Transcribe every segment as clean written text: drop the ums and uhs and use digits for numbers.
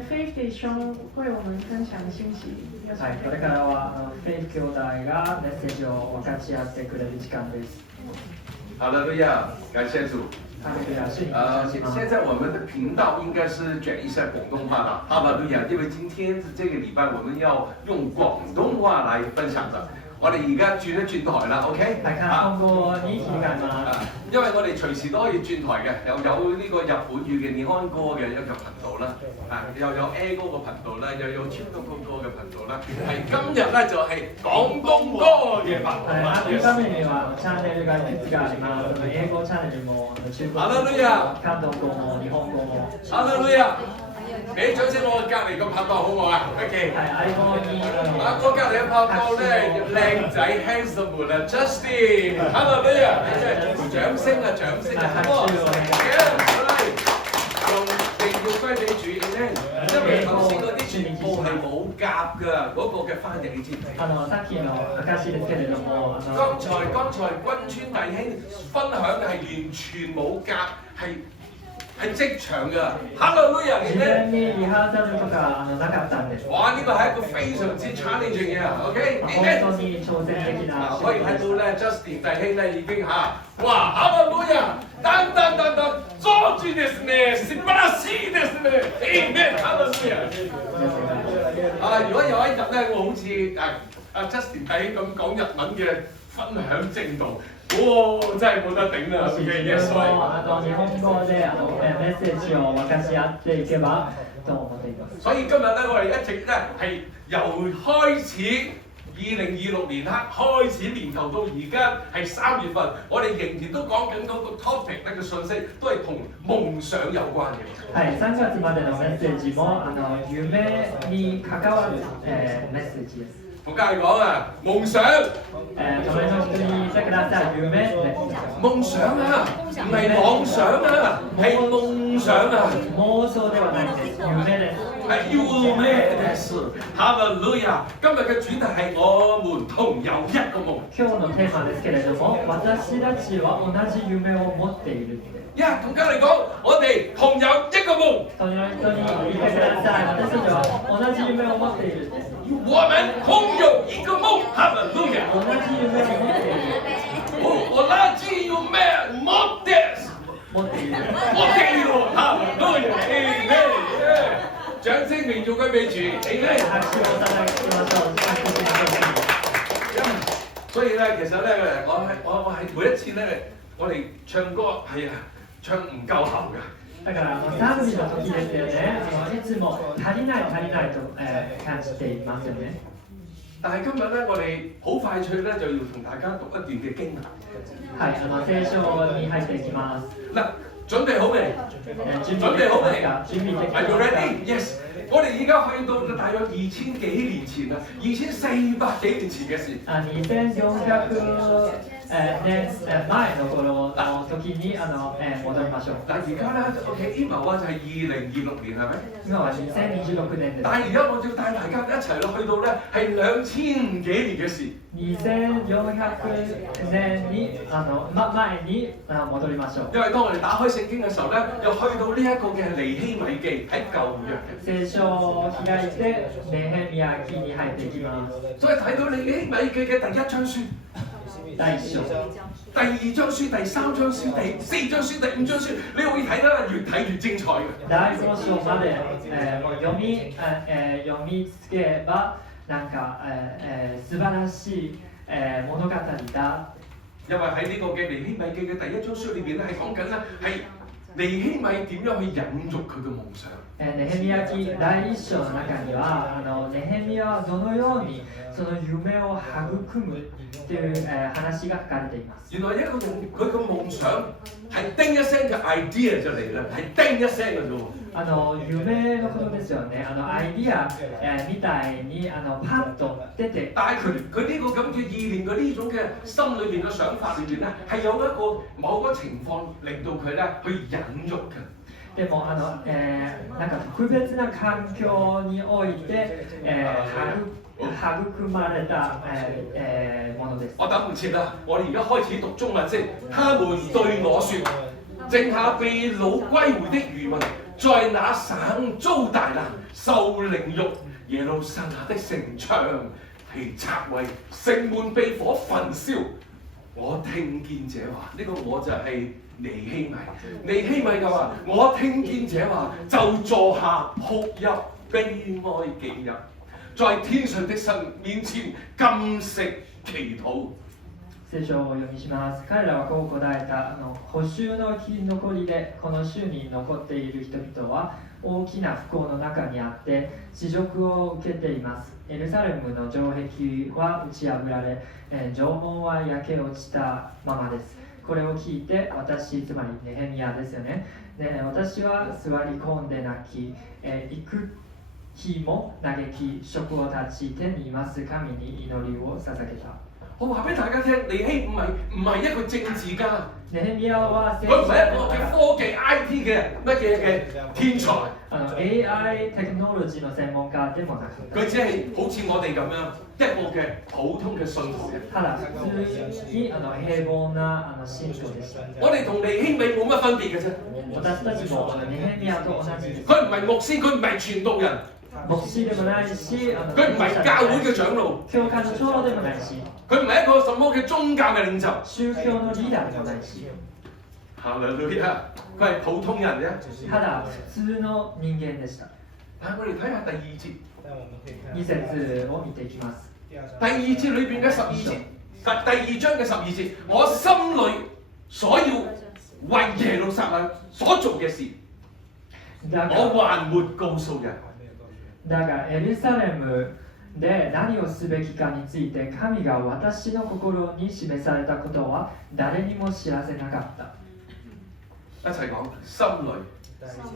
Faith 弟兄為我們分享信息。はい、これからはフェイス兄弟がメッセージを分かち合ってくれる時間です。哈利路亞，感謝主。現在我們的頻道應該是轉一下廣東話了，哈利路亞，因為今天這個禮拜我們要用廣東話來分享的。我哋而家轉一轉台啦 ，OK？ 係看通過呢期間嘛，因為我哋隨時都可以轉台嘅，又有呢個日本語嘅尼康歌嘅一個頻道啦，又有 A 嗰個頻道啦，又有超多歌嘅頻道啦，係今日咧就係廣東歌嘅頻道。係方面はチャンネルがいくつかあります。英語チャンネルも中国語も広東語も日本語も。哈利路亞！俾掌聲我隔離個拍檔好唔好啊 ？OK。係我隔離嘅拍檔咧，靚仔 handsome 啦 ，Justin。哈利路亞！掌聲啊，掌聲啊！好，用榮耀歸俾主咧，因為頭先嗰啲全部係冇夾㗎，嗰個嘅翻譯你知唔知？剛才君川弟兄分享嘅係完全冇夾，係即場㗎，哈利路亞嘅哇！呢個係一個非常之 challenging 嘅，OK？可以睇到咧 ，Justin 弟兄咧已經哇！哈利路亞，等，坐住ですね，素晴らしいですね ，Amen， 哈利路亞。如果有一日咧，我好似Justin 弟兄咁講日文嘅分享正道。哇！真係冇得頂啦！日本語でメッセージを分かち合っていけばと思っています。所以今日咧，我哋一直咧係由開始2026年開始年頭到而家係3月份，我哋仍然都講緊嗰個 topic 咧嘅信息，都係同夢想有關嘅。係3月までのメッセージも夢に関わるメッセージです。同家人講啊，夢想。夢想啊，唔係妄想啊，係夢想啊。妄想ではないです。夢です。係夢です。哈利路亞！今日嘅主題係我們同有一個夢。今日のテーマですけれども、私たちは同じ夢を持っている。同家人講，我哋同有一個夢。隣の人に言ってください。私たちは同じ夢を持っている。我們同有一個夢，哈利路亞。同じ夢を持っている。同じ夢持っている。哈利路亞。Amen。掌聲榮耀歸俾主。Amen。所以咧，其實咧，我係每一次咧，我哋唱歌係唱唔夠喉㗎。だから賛美の時ですよね。いつも足りないと感じていますよね。但係今日咧，我哋好快脆咧就要同大家讀一段嘅經文。係，聖書に入っていきます。嗱，準備好未？準備好未？ Are you ready? Yes。我哋而家去到大約2000幾年前啦，2400幾年前嘅事。2400年前の頃の時に戻りましょう。但係而家咧，OK， 今就係2026年係咪？今は2026年です。但係而家我要帶大家一齊去到咧係2000幾年嘅事。2400年に前に戻りましょう。因為當我哋打開聖經嘅時候咧，又去到呢一個嘅尼希米記喺舊約嘅。聖書を開いてネヘミヤ記に入っていきます。所以睇到尼希米記嘅第1章書。第1章、第2章書、第3章書、第4章書、第5章書，你可以睇得越睇越精彩嘅。第5章まで読みつけばなんか素晴らしい物語だ。因為喺呢個嘅尼希米記嘅第1章書裏邊咧，係講緊咧係尼希米點樣去引育佢嘅夢想。ネヘミヤ記第1章の中にはネヘミヤはどのようにその夢を育むという話が書かれています。原來一個人佢嘅夢想係叮一聲嘅 idea 就嚟啦，係叮一聲嘅啫喎。夢のことですよね。アイディアみたいにパッと出て。但係佢呢個咁嘅意念嘅呢種嘅心裏邊嘅想法裏邊咧，係有一個某個情況令到佢咧去引育嘅。でもなんか特別な環境において育まれたものです。我等唔切啦，我哋而家開始讀中文先。他們對我說：剩下被擄歸回的餘民，在那省遭大難，受凌辱，耶路撒冷的城牆被拆毀，城門被火焚燒。我聽見這話，呢、這個我就係尼希米。尼希米就話：我聽見這話，就坐下哭泣，悲哀竟泣，在天上的神面前禁食祈禱。聖書をお読みします。彼らはこう答えた。補修の生き残りでこの州に残っている人々は大きな不幸の中にあって恥辱を受けています。エルサレムの城壁は打ち破られ、城門は焼け落ちたままです。これを聞いて私、つまりネヘミヤですよね。で私は座り込んで泣き、幾日も嘆き、職を立ち手にいます神に祈りを捧げた。我話俾大家聽，尼希唔係一個政治家，ネヘミヤは佢唔係一個嘅科技 IT 嘅乜嘢嘅天才。AI テクノロジーの専門家でもなく、佢只係好似我哋咁樣一個嘅普通嘅信徒。ただ普通に平凡な信徒でした。我哋同尼希米冇乜分別嘅啫。私たちもネヘミヤと同じです。佢唔係牧師，佢唔係傳道人。牧師でもないし、佢唔係教會嘅長老，教會の長老でもないし、佢唔係一個什麼嘅宗教嘅領袖，宗教のリーダーでもないし。哈利路亞，佢係普通人啫。ただ普通の人間でした。我哋睇下第二節。2節を見ていきます。第二節裏邊嘅12節，第二章嘅12節，我心裏所要為耶路撒冷所做嘅事，我還沒告訴人。だがエルサレムで何をすべきかについて神が私の心に示されたことは誰にも知らせなかった。一齊講心裏。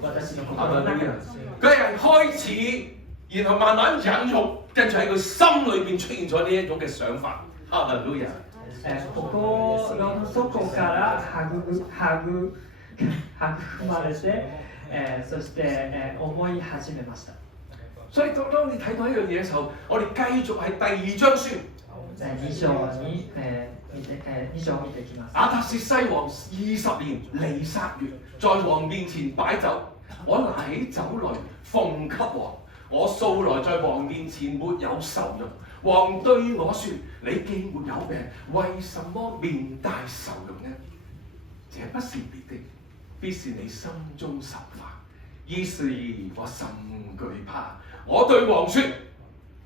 私の心の中に。佢係開始，然後慢慢引育，跟住喺佢心裏邊出現咗呢一種嘅想法。哈利路亞。心の底から育まれて、そして、思い始めました。所以當你睇到一樣嘢嘅時候，我哋繼續喺第二章書。2章を見ていきます。亞達薛西王20年尼撒月，在王面前擺酒，我拿起酒來奉給王。我素來在王面前沒有愁容。王對我說：你既沒有病，為什麼面帶愁容呢？這不是別的，必是你心中愁煩。於是我甚懼怕。我對王說：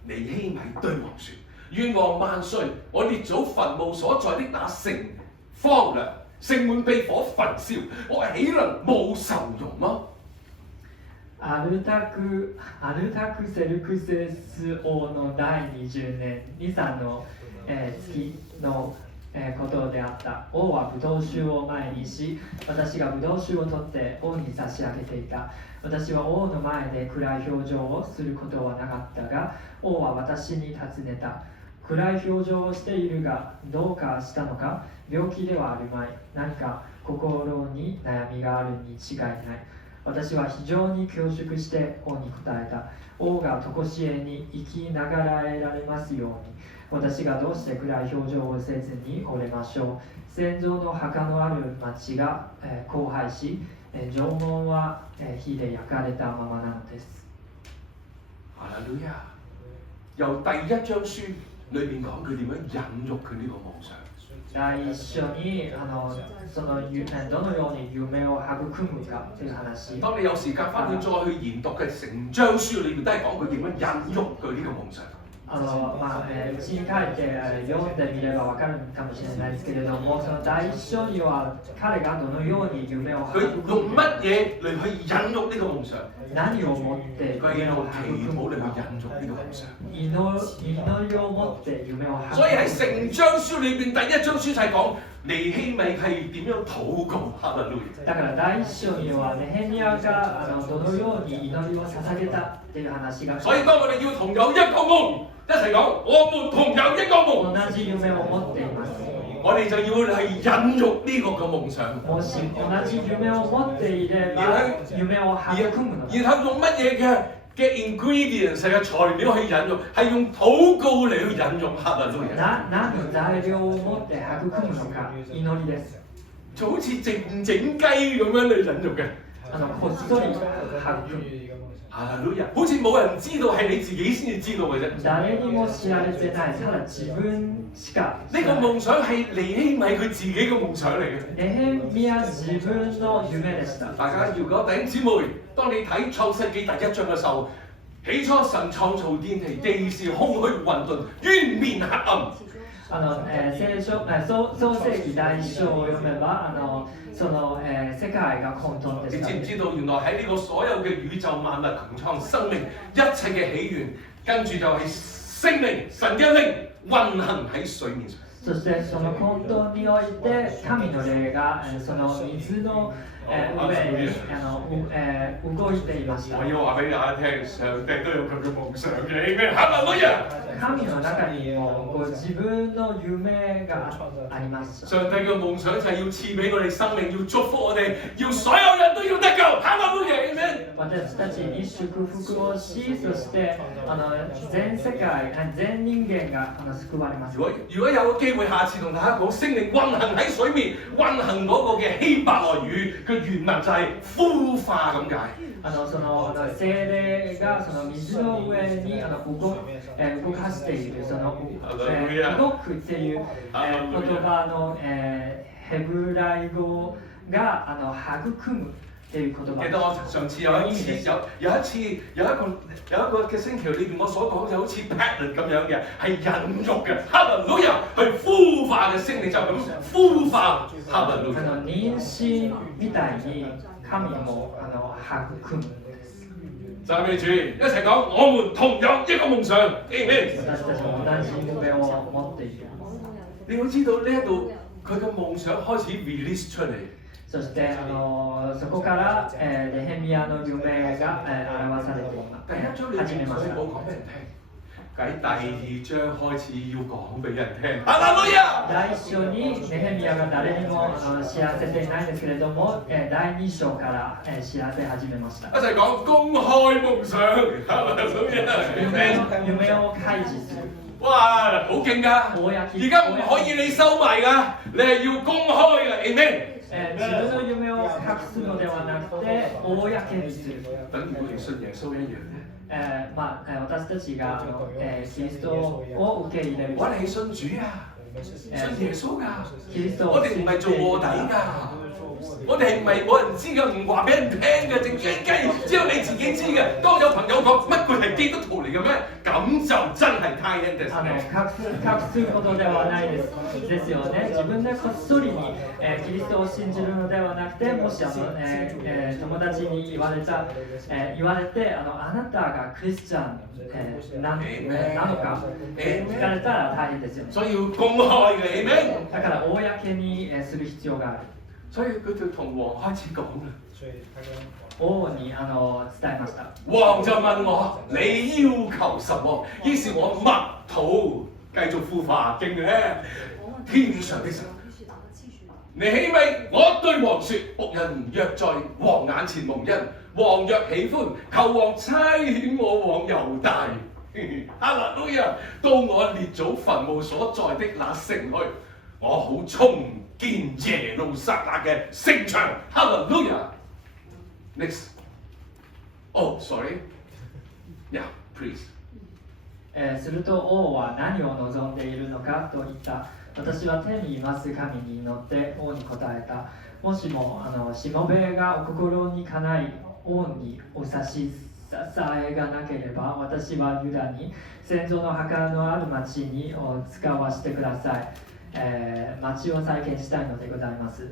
尼希米對王說：願王萬歲！我列祖墳墓所在的那城荒涼，城門被火焚燒，我豈能冇愁容嗎？アルタクセルクセス王の第20年ニサの、月の、ことであった。王はブドウ酒を前にし、私がブドウ酒を取って王に差し上げていた。私は王の前で暗い表情をすることはなかったが、王は私に尋ねた。暗い表情をしているがどうかしたのか？病気ではあるまい。何か心に悩みがあるに違いない。私は非常に恐縮して王に答えた。王が常しえに生きながらえられますように。私がどうして暗い表情をせずにおれましょう。戦場の墓のある町が、荒廃し、城門は、火で焼かれたままなのです。哈利路亞！由第一章書裏邊講佢點樣引育佢呢個夢想。第一緒にそのどのように夢を育むかという話。當你有時間翻去再去研讀嘅成章書裏面，都係講佢點樣引育佢呢個夢想。うちに帰って読んでみればわかるかもしれないですけれども、その第一章には彼がどのように夢を育む。佢用乜嘢嚟去引育呢個夢想？何を持って夢を育むか。祈りを持って夢を育む。所以喺成章書裏邊，第一章書就係講尼希米係點樣禱告。哈利路亞。だから第一章にはネヘミヤがどのように祈りを捧げたっていう話が。所以當我哋要同有一個夢，一齊講，我們同有一個夢。同じ夢を持っています。我哋就要係引育呢個嘅夢想。もし同じ夢を持っていれば夢を育むの。然後用乜嘢嘅 ingredients 嘅材料去引育，係用禱告嚟去引育。哈利路亞。何の材料を持って育むのか、祈りです。就好似靜靜雞咁樣嚟引育嘅。こっそり育む。哈利路亞，好似冇人知道，係你自己先至知道嘅啫。誰にも知られてない、ただ自分しか。呢個夢想係尼希米佢自己嘅夢想嚟嘅。ネヘミヤ自分の夢でした。大家如果弟兄姊妹，當你睇創世記第1章嘅時候，起初神創造天地，地是空虛混沌，淵面黑暗。創世記第1章を読めば世界が混沌でした。你知唔知道原來喺呢個所有嘅宇宙萬物穹蒼生命一切嘅起源，跟住就係聖靈神嘅靈運行喺水面上。そしてその混沌において神の靈がその水の上に動いていました。我要話俾大家聽，上帝都有佢嘅夢想嘅，哈利路亞！神の中にもご自分の夢がありました。上帝嘅夢想就係要賜俾我哋生命，要祝福我哋，要所有人都要得救，哈利路亞！私たちに祝福をし、そして全世界、全人間が救われます。如果有個機會，下次同大家講聖靈運行喺水面，運行嗰個嘅希伯來語嘅原文就係孵化咁解。聖靈が水の上に動かしている動くっていう言葉のヘブライ語が育むっていう言葉。記得我上次有一個嘅星期裏邊，我所講就好似 pattern 咁樣嘅，係孕育嘅，哈利路亞，去孵化嘅聖靈就咁孵化，哈利路亞。妊娠みたいに神も育む。讚美主，一齊講，我們同有一個夢想 ，Amen。私たちも同じ夢を持っている。你要知道呢一度佢嘅夢想開始 release 出嚟。そしてそこからネヘミヤの夢が表されて始めました。冇講俾人聽。喺第2章開始要講俾人聽。哈利路亞！第1章にネヘミヤが誰にも知らせていないんですけれども、第2章から知らせ始めました。一齊講公開夢想。哈利路亞！夢を開示する。哇，好勁㗎！而家唔可以你收埋㗎，你係要公開㗎 ，Amen。自分の夢を隠すのではなくて公にする。等於我哋信耶穌一樣咧。私たちがキリストを受け入れる。我哋係信主啊，信耶穌㗎。我哋唔係做卧底㗎。我哋係唔係冇人知嘅，唔話俾人聽嘅，靜雞只有你自己知嘅。當有朋友講乜佢係基督徒嚟嘅咩？咁就真係太陰ですね。隠すことではないですよね。自分でこっそりにキリストを信じるのではなくて、もし友達に言われてあなたがクリスチャンなのか聞かれたら大変ですよね。所以要公開嘅，Amen。だから公にする必要がある。所以佢就同王開始講啦。王に伝えました。王就問我：你要求什麼？於是我默禱，繼續孵化經咧天上的神。尼希米，我對王說：僕人若在王眼前蒙恩，王若喜歡，求王差遣我往猶大。哈利路亞，到我列祖墳墓所在的那城去，我好重建耶路撒冷嘅城牆。哈利路亞。Next. Oh, sorry. Yeah, please. すると王は何を望んでいるのかと言った。私は天にいます神に祈って王に答えた。もしもしもべがお心にかない王にお差し支えがなければ、私はユダに先祖の墓のある町に使わせてください。町を再建したいのでございます。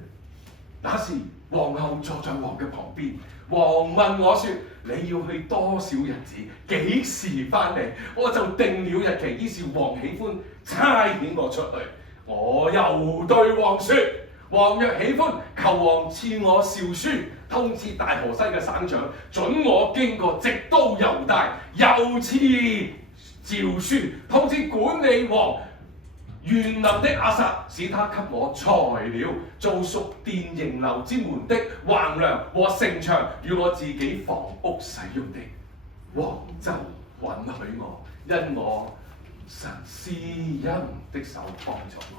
那時皇后坐在王嘅旁邊，王問我說：你要去多少日子？幾時翻嚟？我就定了日期。於是王喜歡差遣我出去。我又對王說：王若喜歡，求王賜我詔書，通知大河西嘅省長，准我經過直到猶大，又賜詔書，通知管理王園林的亞薩，使他給我材料，做屬殿營樓之門的橫梁和城牆，與我自己房屋使用的。王就允許我，因我神施恩的手幫助我。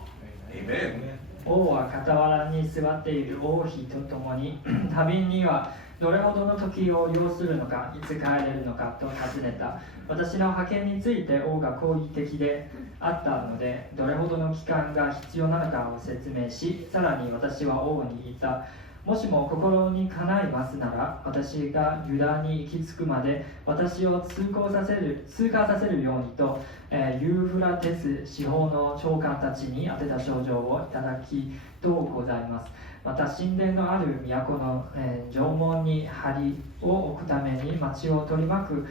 Amen。王は傍らに座っている王妃と共に旅にはどれほどの時を要するのか、いつ帰れるのかと尋ねた。私の派遣について王が好意的であったので、どれほどの期間が必要なのかを説明し、さらに私は王に言った。もしも心にかないますなら、私がユダに行き着くまで私を通過させるようにと、ユーフラテス司法の長官たちに宛てた書状をいただきとうございます。また神殿のある都の、城門に梁を置くために町を取り巻く、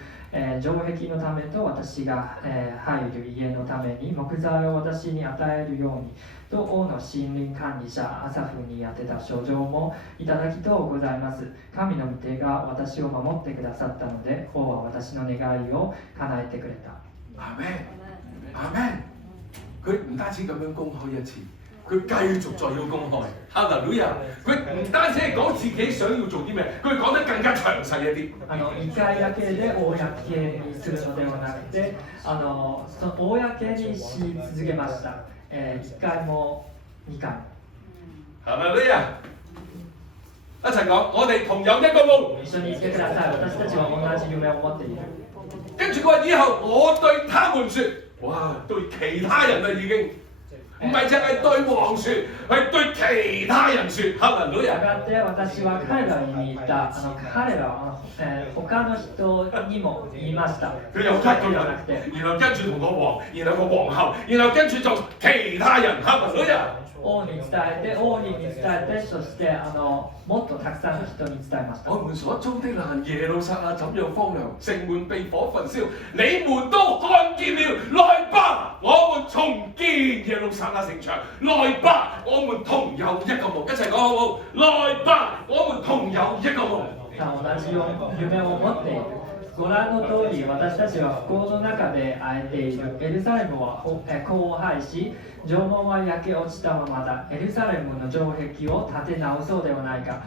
城壁のためと私が、入る家のために木材を私に与えるようにと王の森林管理者アサフに宛てた書状もいただきとうございます。神の御手が私を守ってくださったので、王は私の願いを叶えてくれた。阿們，阿們。佢唔單止咁樣公開一次，佢繼續再要公開。哈利路亞！佢唔單止係講自己想要做啲咩，佢講得更加詳細一啲。1回だけで公にするのではなくて、その公にし続けました。1回も2回。哈利路亞！一齊講，我哋同有一個夢。一緒に言ってください。私たちは同じ夢を持っている。跟住佢話以後我對他們説，哇，對其他人啦已經。唔係淨係對王説，係對其他人説。哈利路亞！やがて私は彼らに言った。彼らは他の人にも言いました。佢有一個人，然後跟住同個王，然後個皇后，然後跟住就其他人。哈利路亞！王に伝えて、王に伝えて、そしてもっとたくさんの人に伝えました。我們所遭的難，耶路撒冷怎樣荒涼，城門被火焚燒，你們都看見了。來吧，我們重建耶路撒冷城牆。來吧，我們同有一個夢。一齊講好唔好？來吧，我們同有一個夢。同じ夢を持っている。ご覧の通り、私たちは不幸の中で会えている。エルサレムは荒廃し、城門は焼け落ちたままだ。エルサレムの城壁を建て直そうではないか。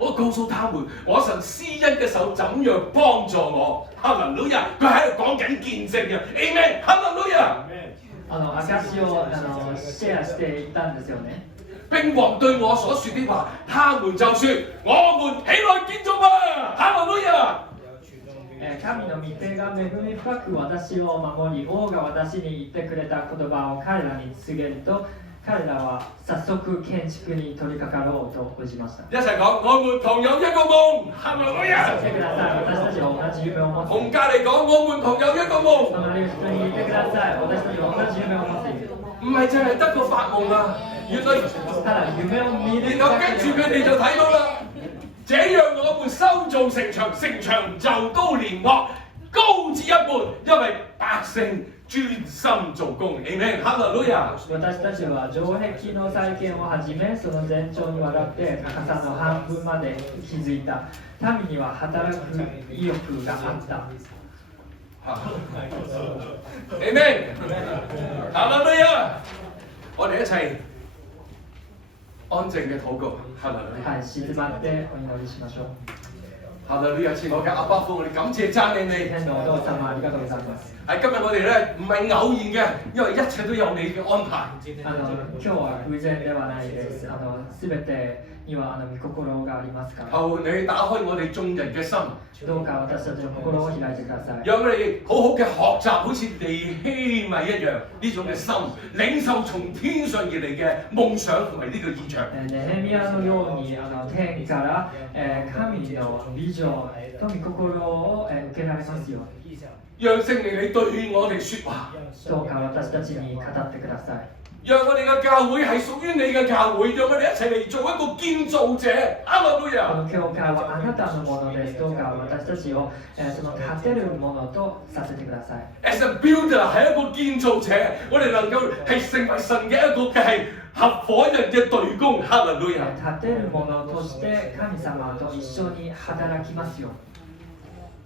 我告訴他們，我神施恩嘅手怎樣幫助我。哈利路亞！佢喺度講緊見證嘅。Amen！哈利路亞！証をシェアしていったんですよね。並王對我所說的話，他們就說：我們起來建造吧！哈利路亞！神の御手が恵み深く私を守り、王が私に言ってくれた言葉を彼らに告げると、彼らは早速建築に取り掛かろうと応じました。一齊講，我們同有一個夢。哈利路亞！言ってください。私たちは同じ夢を持っている。同隔離講，我們同有一個夢。隣の人に言ってください。私たちは同じ夢を持っている。唔係淨係得個發夢啊，原來ただ夢を見る。然後跟住佢哋就睇到啦。這樣我們修造城牆，城牆就都連絡，高至一半，因為百姓專心做工。Amen！哈利路亞！私たちは城壁の再建をはじめ、その全長にわたって高さの半分まで築いた。民には働く意欲があった。Amen！哈利路亞！我哋一齊安靜嘅禱告。哈利路亞！はい、静まってお祈りしましょう。哈利路亞！親愛嘅阿爸父，我哋感謝讚美你。天のお父様、ありがとうございます。係今日我哋咧唔係偶然嘅，因為一切都有你嘅安排。今日は偶然ではないです。すべてには御心がありますから。求你打開我哋眾人嘅心。どうか私たちの心を開いてください。讓我哋好好嘅學習，好似尼希米一樣呢種嘅心，領受從天上而嚟嘅夢想同埋呢個異象。ネヘミヤのように天から神のビジョンと御心を受けられますように。讓聖靈你對我哋説話。どうか私たちに語ってください。讓我哋嘅教會係屬於你嘅教會，讓我哋一齊嚟做一個建造者。阿利路亞！この教會はあなたのものです。どうか私たちをその建てるものとさせてください。As a builder 係一個建造者，我哋能夠係成為神嘅一個嘅係合夥人嘅隊工。哈利路亞！建てるものとして神様と一緒に働きますよ。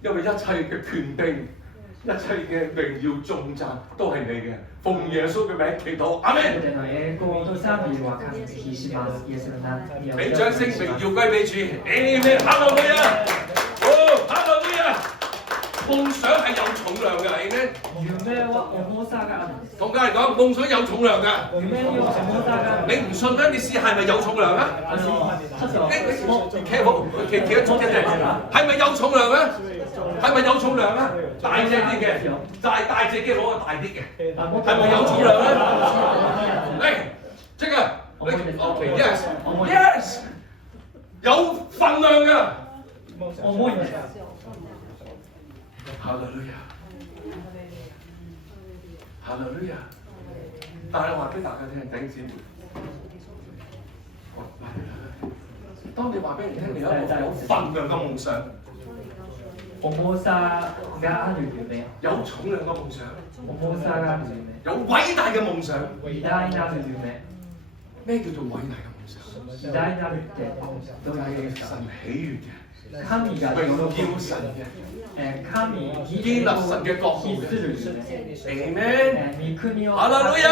因為一切嘅權柄、一切嘅榮耀頌讚都係你嘅。奉耶穌嘅名祈禱，阿們。俾掌聲榮耀歸俾主，阿們，哈利路亞！哦，哈利路亞！夢想係有重量嘅，amen。夢は重さがあるんです。同家嚟講，夢想有重量㗎。夢には重さがある。你唔信咩？你試係咪有重量啊？ちょっとcareful，企得中一隻，係咪有重量啊？係咪有重量啊？大隻啲嘅，大隻嘅攞個大啲嘅，係咪有重量啊？嚟，即係，OK yes，有份量㗎。重いんです。哈利路亞，哈利路亞。但係我話俾大家聽，弟兄姊妹，當你話俾人聽，你有一個有份量嘅夢想，重さがある夢。有重量嘅夢想，重さがある夢。有偉大嘅夢想。偉大なる夢。咩叫做偉大嘅夢想？偉大なるってどういう意味ですか？神喜悅嘅。神が喜ぶ神嘅，神建立神嘅國度嘅，Amen。御國を哈利路亞，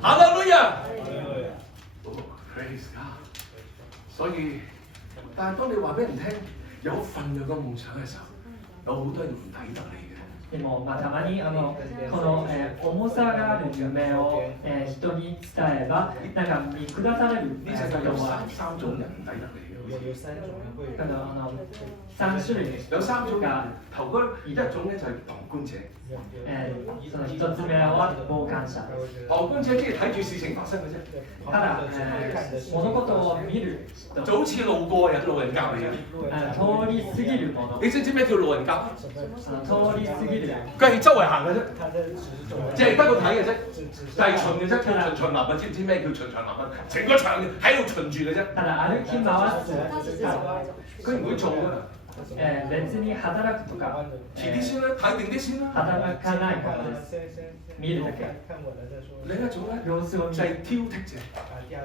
哈利路亞。Praise God。所以，但係當你話俾人聽有份量嘅夢想嘅時候，有好多人唔抵得你嘅。でも、たまにこの、重さがある夢を、人に伝えば、なんか見下される呢世界有三種人唔抵得你。3種類有3種㗎，頭嗰一種咧就係旁觀者。その1つ目は傍観者。旁觀者即係睇住事情發生嘅啫。ただ、物事を見る人。就好似路過路人甲嚟嘅。通り過ぎるもの。你知唔知咩叫路人甲？通り過ぎる。佢係周圍行嘅啫，即係得個睇嘅啫，就係巡嘅啫，叫巡邏啊！知唔知咩叫巡場啊？成個場喺度巡住嘅啫。ただ歩き回す。佢唔會做㗎。別に働くとか。遲啲先啦，睇定啲先啦。働かないからです。見るだけ。另一種咧，様子を見る。就係挑剔者、批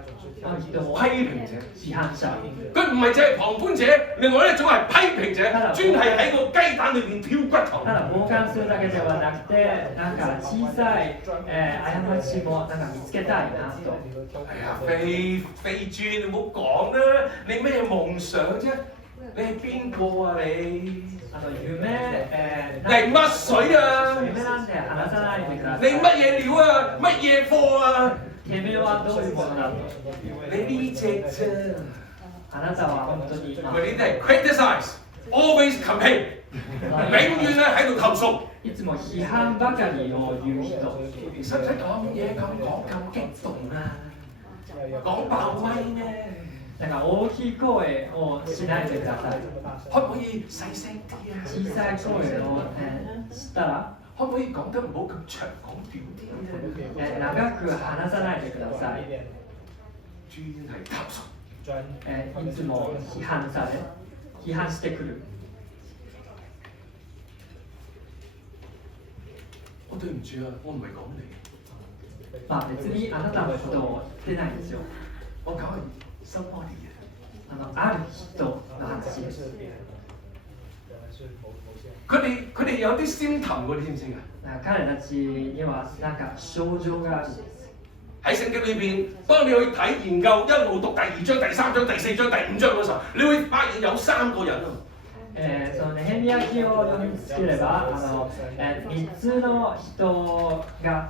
評者、批判者。佢唔係淨係旁觀者，另外一種係批評者，專係喺個雞蛋裏邊挑骨頭。ただ傍觀するだけではなくて、なんか小さい過ちもなんか見つけたいなと。係啊，肥豬，你唔好講啦，你咩夢想啫？你係邊個啊你？你乜水啊？夢なんて話さないでください。你乜嘢料啊？乜嘢貨啊？てめえはどういうものだと。你呢隻啫。あなたは本当に。佢呢啲係 criticize，always complain，永遠咧喺度投訴。いつも批判ばかりを言う人。使唔使講嘢咁激動啊？講爆咪咩？なんか大きい声をしないでください。可唔可以細聲啲啊？小さい聲をしたら。可唔可以講得唔好咁長，講短啲？長く話さないでください。專係投訴。いつも批判してくる。我對唔住啊，我唔係講你。別にあなたのことを言ってないんですよ。我講係somebody嘅。ある人の話です。佢哋有啲symptom喎，你知唔知啊？彼らたちにはなんか症狀があるんです。喺聖經裏邊，當你去睇研究，一路讀第2章、第3章、第4章、第5章嗰時候，你會發現有3個人啊。そのネヘミヤ記を読みつければ、3つの人が、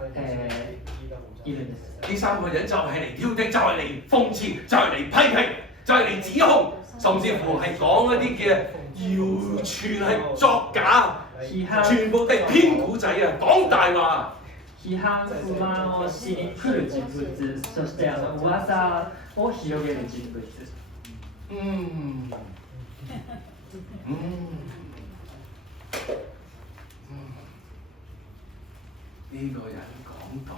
いるんです。呢3個人就係嚟挑剔，就係嚟諷刺，就係嚟批評，就係嚟指控，甚至乎係講一啲嘅謠傳係作假，全部係編故仔啊，講大話。批判不満をしに来る人物、そして噂を広げる人物。呢個人講道，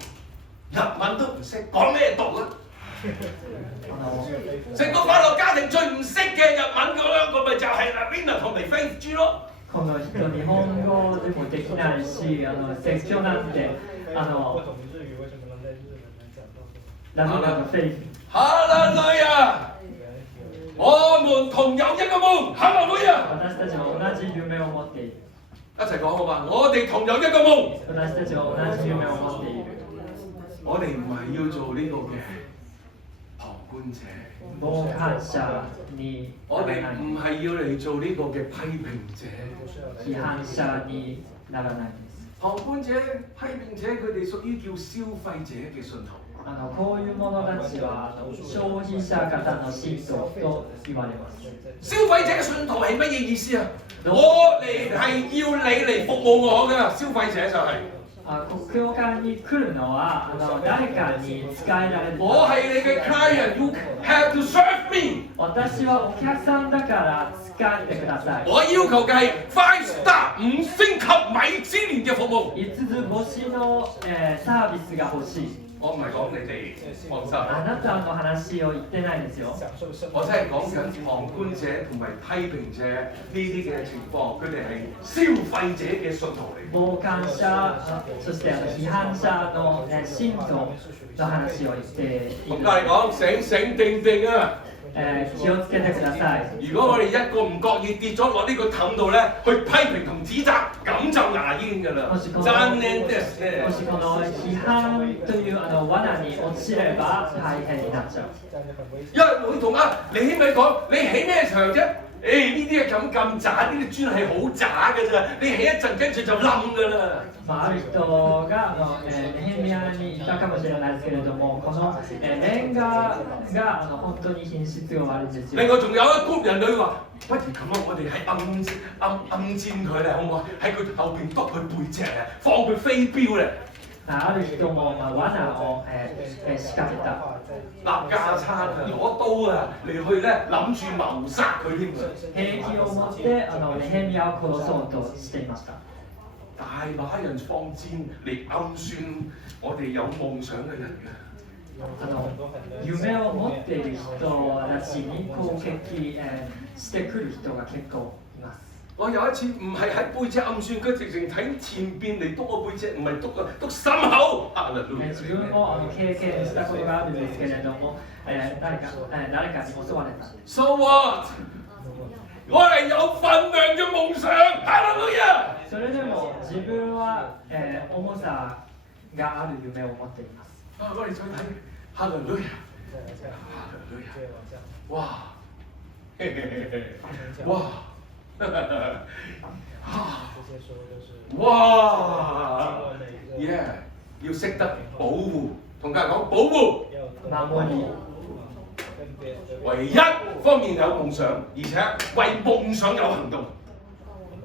日文都唔識，講咩道啊？成個快樂家庭最唔識嘅日文嗰兩個咪就係啦 ，Winner 同埋 Faith 豬咯。この人日本語でもできないし、説教なんてラブラブフェイス。哈利路亞！我們同有一個夢，哈利路亞！私たちは同じ夢を持っている。一齊講好嘛？我哋同有一個夢。私たちは同じ夢を持っている。我哋唔係要做呢個嘅旁觀者。傍観者に我哋ならない。唔係要嚟做呢個嘅批評者。批判者にならないです。旁觀者、批評者，佢哋屬於叫消費者嘅信徒。こういう者たちは消費者型の信徒と言われます。消費者嘅信徒係乜嘢意思啊？我嚟係要你嚟服務我㗎，消費者就係、教會に来るのは誰かに使えられる。我係你嘅 client, you have to serve me。私はお客さんだから使ってください。我要求嘅係 5 star 5星級米芝蓮嘅服務。5つ星の、サービスが欲しい。我唔係講你哋，放心。あなたの話を言ってないですよ。我真係講緊旁觀者同埋批評者呢啲嘅情況，佢哋係消費者嘅信徒嚟。傍観者、そして批判者の、信徒の話を言っている。同隔離講醒醒定定啊！気をつけてください。如果我哋一個唔覺意跌咗落呢個氹度咧，去批評同指責，咁就牙煙㗎啦。殘念ですね。もしこの批判という罠に落ちれば大変になっちゃう。因為會同你起咪講，你起咩場啫？呢啲係咁渣，呢啲磚係好渣㗎咋，你起一陣跟住就冧㗎啦。ある人がネヘミヤにいたかもしれないですけれども、このレンガが本当に品質が悪いんですよ。另外仲有一 group 人佢話，不如咁啊，我哋係暗箭佢咧，好唔好？喺佢後邊篤佢背脊啊，放佢飛鏢咧。ある人も罠を仕掛けた。立架撐啊，攞刀啊嚟去咧諗住謀殺佢添啊！兵器を持ってネヘミヤを殺そうとしていました。大把人放箭嚟暗算我哋有夢想嘅人嘅。夢を持っている人たちに攻擊、してくる人が結構います。我有一次唔係喺背脊暗算，佢直情喺前邊嚟篤我背脊，唔係篤心口。自分も経験したことがあるんですけれども、誰かに襲われた。So what？我係有份量嘅夢想，哈利路亞！それでも自分は、重さがある夢を持っています。我哋再睇哈利路亞，哈利路亞，哇！哇！哇 ！Yeah， 要識得保護，同家人講保護。守り。唯一方面有夢想，而且為夢想有行動。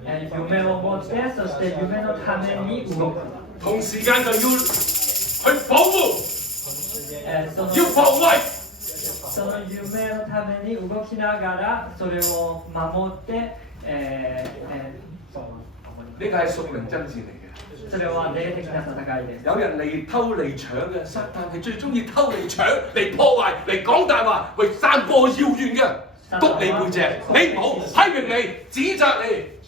夢を持って、そして夢のために動く。同時間就要去保護，要防衛。その夢のために動きながら、それを守って、呢個係屬靈爭戰嚟嘅。それは霊的な戦いです。有人嚟偷嚟搶嘅，撒旦係最中意偷嚟搶、嚟破壞、嚟講大話、為散播謠言嘅，篤你背脊，你唔好批評你、指責你。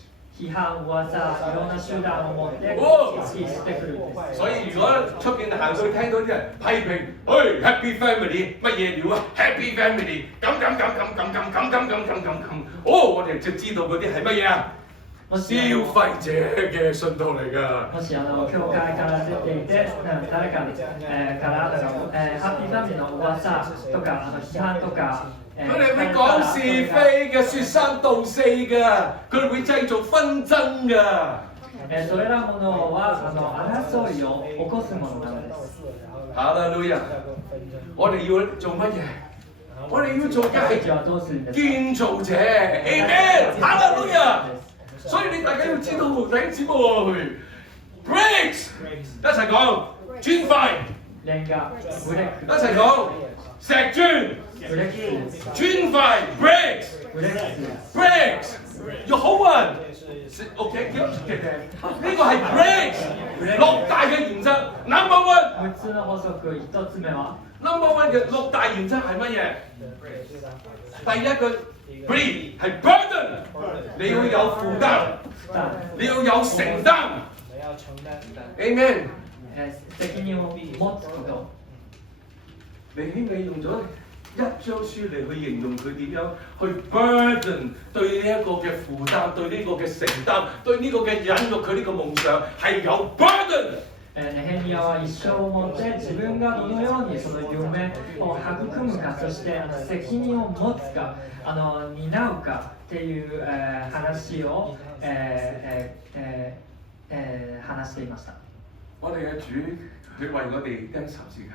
批判噂、いろんな手段を持って指示してくるんです。所以如果出邊行到聽到啲人批評，喂 Happy Family 乜嘢料啊 ？Happy Family 咁，哦，我哋就知道嗰啲係乜嘢啊？消費者嘅信徒嚟㗎。もし教会から出ていて、誰かからハッピーファミリーの噂とか批判とか。佢哋會講是非嘅，説三道四㗎，佢哋會製造紛爭㗎。それらものは争いを起こすものなのです。哈利路亞！我哋要做乜嘢？我哋要做嘅係建造者 ，Amen！ 哈利路亞！所以你大家要知道弟兄姊妹 ，bricks 一齊講磚塊，レンガ、ブレック，一齊講石磚。磚塊 bricks 有好運 ，OK， 呢個係 bricks 六大嘅原則 ，number one。6つの法則1つ目は number one 嘅六大原則係乜嘢？第一個 breathe 係 burden， 你要有負擔，你要有承擔。Amen。責任を持つこと。尼希米用咗一章書嚟去形容佢點樣去 burden 對呢一個嘅負擔，對呢個嘅承擔，對呢個嘅忍辱，佢呢個夢想係有 burden。ネヘミヤは一生をもって自分がどのようにその夢を育むか、そして責任を持つか、担うかっていう、話を、話していました。我哋嘅主，佢為我哋釘十字架。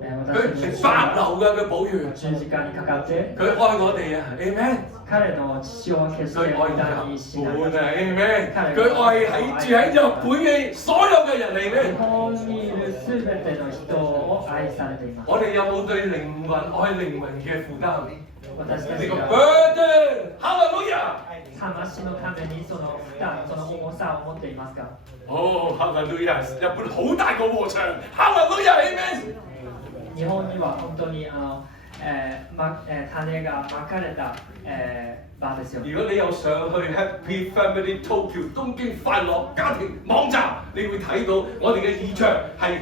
佢佢白流嘅佢寶血，十字架にかかって、佢愛我哋啊 ，Amen。彼の血を決して無駄にしない。Amen。佢愛住喺日本嘅所有嘅人嚟咩？日本にいるすべての人を愛されています。我哋有冇對靈魂愛靈魂嘅負擔？私た呢個ちが burden，哈利路亞！魂のためにその負担、その重さを持っていますか？哦，哈利路亞！日本好大個禾場，哈利路亞 ，Amen。日本には本当に種がまかれた、場ですよ。如果你有上去 Happy Family Tokyo 東京快樂家庭網站，你會睇到我哋嘅異象係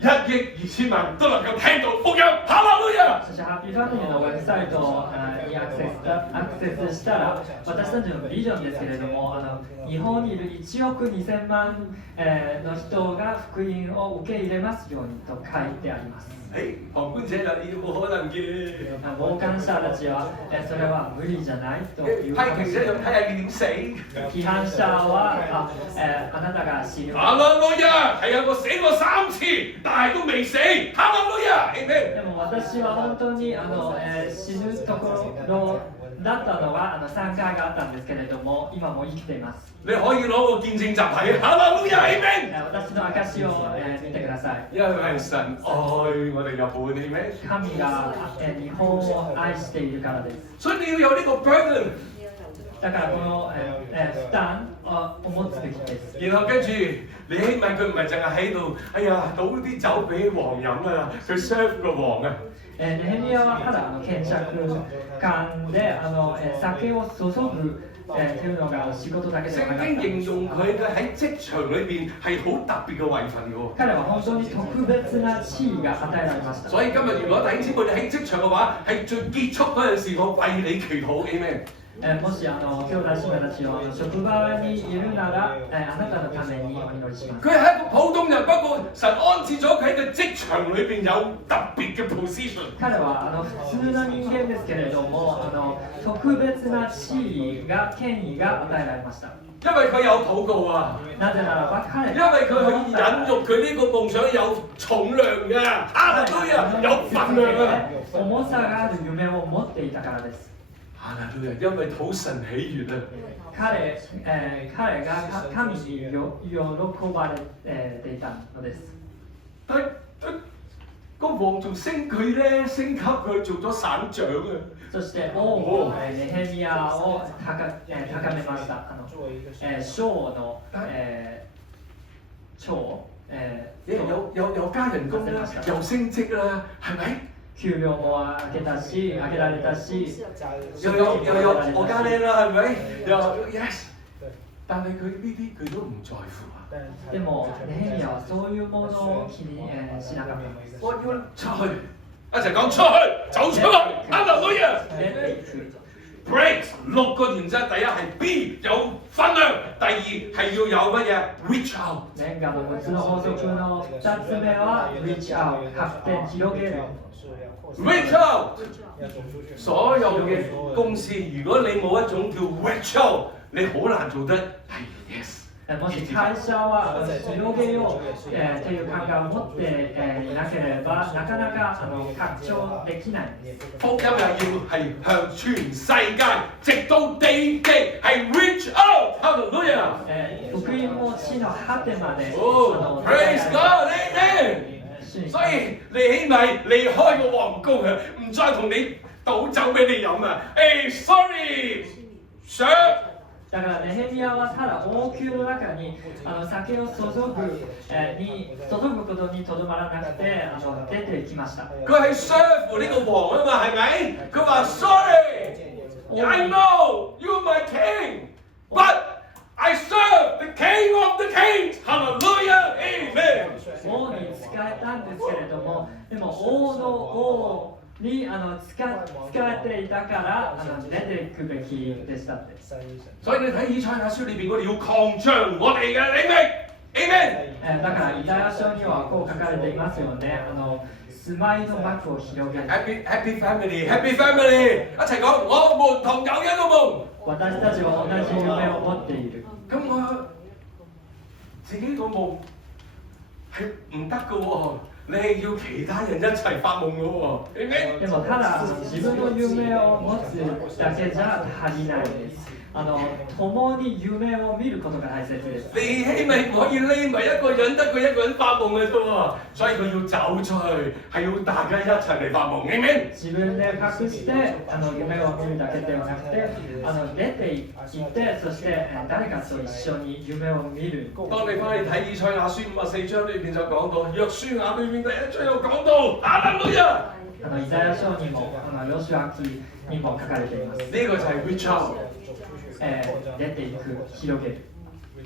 1億2千萬都能夠聽到福音，哈利路亞！そしてハッピーファミリーのウェブサイトにアクセスしたら、私たちのビジョンですけれども、日本にいる1億2000万の人が福音を受け入れますようにと書いてあります。旁觀者就要冇可能嘅。傍觀者たちはそれは無理じゃないという批評者就睇下佢點死。批判者はあなたが死ぬ。哈利路亞！係啊，我死過3次，但係都未死。哈利路亞！でも私は本当に死ぬところだったのは3回があったんですけれども、今も生きています。你可以攞個見證集體，哈利路亞 ，Amen。私の証を見てください。因為神愛我哋日本，Amen。神が日本を愛しているからです。所以你要有呢個 burden。だからこの負担を持つべきです。然後跟住你起碼佢唔係淨係喺度，哎呀倒啲酒俾王飲啊，佢 serve 個王啊。ネヘミヤはただ検釈官で酒を注ぐというのが仕事だけではなかった。聖經形容佢嘅喺職場裏邊係好特別嘅位份嘅喎。彼は本当に特別な地位が與えられました。所以今日如果弟兄姊妹你喺職場嘅話，係最結束嗰陣時，我為你祈禱，Amen。もし兄弟姉妹たちを職場にいるなら、あなたのためにお祈りします。佢係一個普通人，不過神安置咗佢喺個職場裏邊有特別嘅 position。彼は普通の人間ですけれども、特別な地位が権威が与えられました。因為佢有禱告啊。なぜならば彼因為佢去引育佢呢個夢想有重量嘅，哈利路亞有分量啊。重さがある夢を持っていたからです。哈利路亞，因為討神喜悅啊。彼が神に喜ばれていたのです。但個王仲升佢咧，升級佢做咗省長啊。そして王もネヘミヤを高めました。省の長有加人工啦，有升職啦，係咪？給料も上げられたし，又有我加靚啦，係咪？又 yes， 但係佢呢啲佢都唔在乎啊。でもネヘミヤはそういうものを気にしなかった。我要出去，一齊講出去，走出去，哈利路亞。Break 6個原則，第一係 B 有分量，第二係要有乜嘢 reach out。レンガの6つの法則の2つ目は reach out 発展広げる。reach out， 所有嘅公司，如果你冇一種叫 reach out， 你好難做得係 yes。もし会社は広げようという考えを持っていなければ、なかなか拡張できないんです。福音係要係向全世界，直到地極係 reach out， 哈利路亞。福音も地の果てまで。Praise God，Amen。所以你起碼離開個皇宮啊，唔再同你倒酒俾你飲啊。sorry， sir。だからネヘミヤはただ王宮の中に酒を注ぐことにとどまらなくて出ていきました。佢係 serve 呢個王啊嘛，係咪？佢話 sorry，I know you're my king，but I serve the King of the Kings。Hallelujah, Amen。王に仕えたんですけれども、でも王の王に使っていたから出ていくべきでしたって。所以你睇以賽亞書裏邊，我哋要擴張我哋嘅領域。Amen。だからイザヤ書にはこう書かれていますよね。住まいの幕を広げる。Happy family，Happy family，一齊講，我們同有一個夢。私たちは同じ夢を持っている。咁我自己個夢係唔得嘅喎，你係要其他人一齊發夢嘅喎。Amen。でもただ自分の夢を持つだけじゃ足りないです。共に夢を見ることが大切です。你希咪唔可以匿埋一個人，得佢一個人發夢嘅啫喎，所以佢要走出去，係要大家一齊嚟發夢。Amen。自分で隠して夢を見るだけではなくて出て行ってそして誰かと一緒に夢を見る。當你翻去睇以賽亞書54章裏邊就講到，約書亞裏面第一章有講到，哈利路亞。イザヤ書にもヨシュア記にも書かれています。呢個就係 reach out。出ていく、広げる。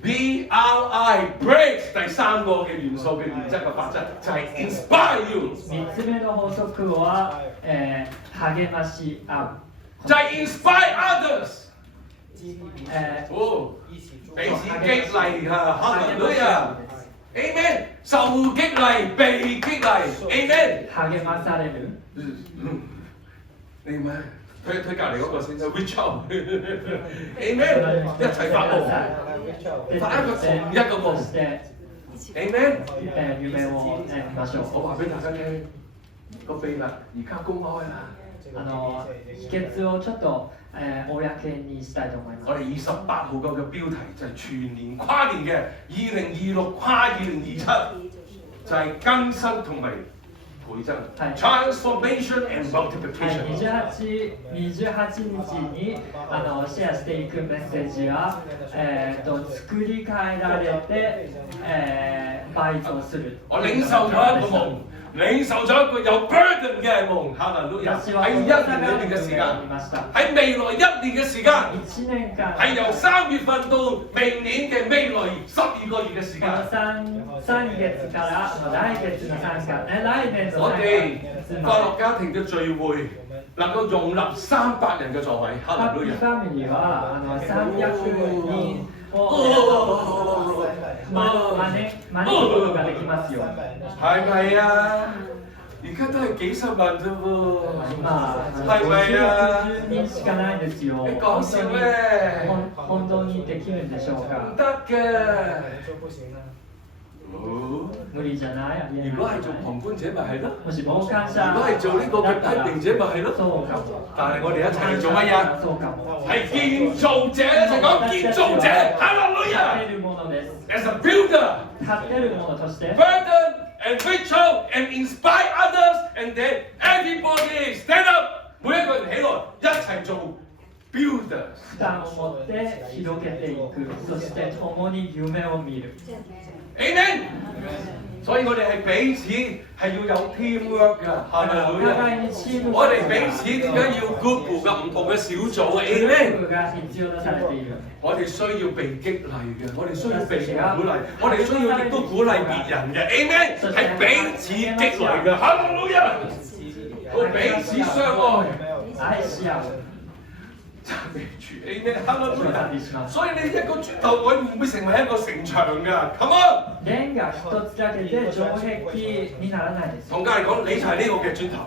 BRI break 第三個嘅元素嘅原則嘅法則就係 inspire you。3つ目の法則は、励まし合う。就係 inspire others。彼此激勵啊，哈利路亞。Amen。受激勵，被激勵。Amen。励まされる。你咩？推隔離嗰個先生 reach out。Amen。一齊發夢，發一個同一個夢。Amen。夢を見ましょう。我話俾大家聽個秘密，而家公開啦。秘訣をちょっと、公にしたいと思います。我哋28號嘅標題就係全年跨年嘅2026跨2027，就係更新同埋倍增。Transformation and multiplication。28日にシェアしていくメッセージは、作り変えられて、倍増する。我領受咗一個夢。領受咗一個有 burden 嘅夢，哈利路亞！喺1年裏面嘅時間，喺未來1年嘅時間，係由3月份到明年嘅未來12個月嘅時間。我哋快樂家庭嘅聚會能夠容納300人嘅座位，哈利路亞！係咪啊？而家都係幾十萬啫喎，係咪啊？你講笑咩？本当にできるんでしょうか？唔得嘅。無理じゃない。如果係做旁觀者咪係咯，もし傍觀者，如果係做呢個嘅批評者咪係咯。そうかも。但係我哋一齊做乜嘢？そうかも。係建造者，一齊講建造者，哈利路亞。建てるものです。As a builder， 建てるものとして。burden and reach out and inspire others and then everybody stand up， 每一個人起來一齊做 builders。負擔を持って広げていく，そして共に夢を見る。Amen。所以我哋係彼此係要有 teamwork 㗎，係咪？我哋彼此點解要 group 㗎？唔同嘅小組啊 ，Amen。我哋需要被激勵嘅，我哋需要被鼓勵，我哋需要亦都鼓勵別人嘅，Amen。係彼此激勵嘅，哈利路亞。我彼此相愛。讚美主 ，Amen， 哈利路亞。所以你一個磚頭佢唔會成為一個城牆㗎 ，Come on。レンガ一つだけで城壁にならないです。同家嚟講，你就係呢個嘅磚頭。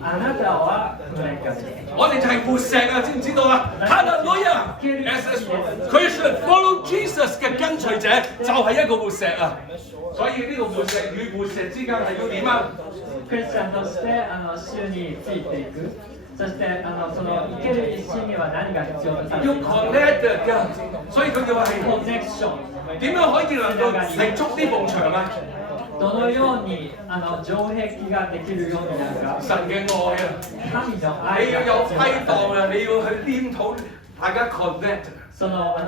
あなたはレンガです。我哋就係活石啊，知唔知道啊？哈利路亞 ！As Christian follow Jesus 嘅跟隨者就係一個活石啊。所以呢個活石與活石之間係要點啊？クリスチャンとして主についていく。そしてその生ける石には何が必要とされていますか？要 connect 㗎，所以佢要係 connection。點樣可以能夠成足呢埲牆啊？どのように城壁ができるようになるか？神嘅愛啊！神の愛。你要有批盪啊！你要去黏土，大家 connect。そのつ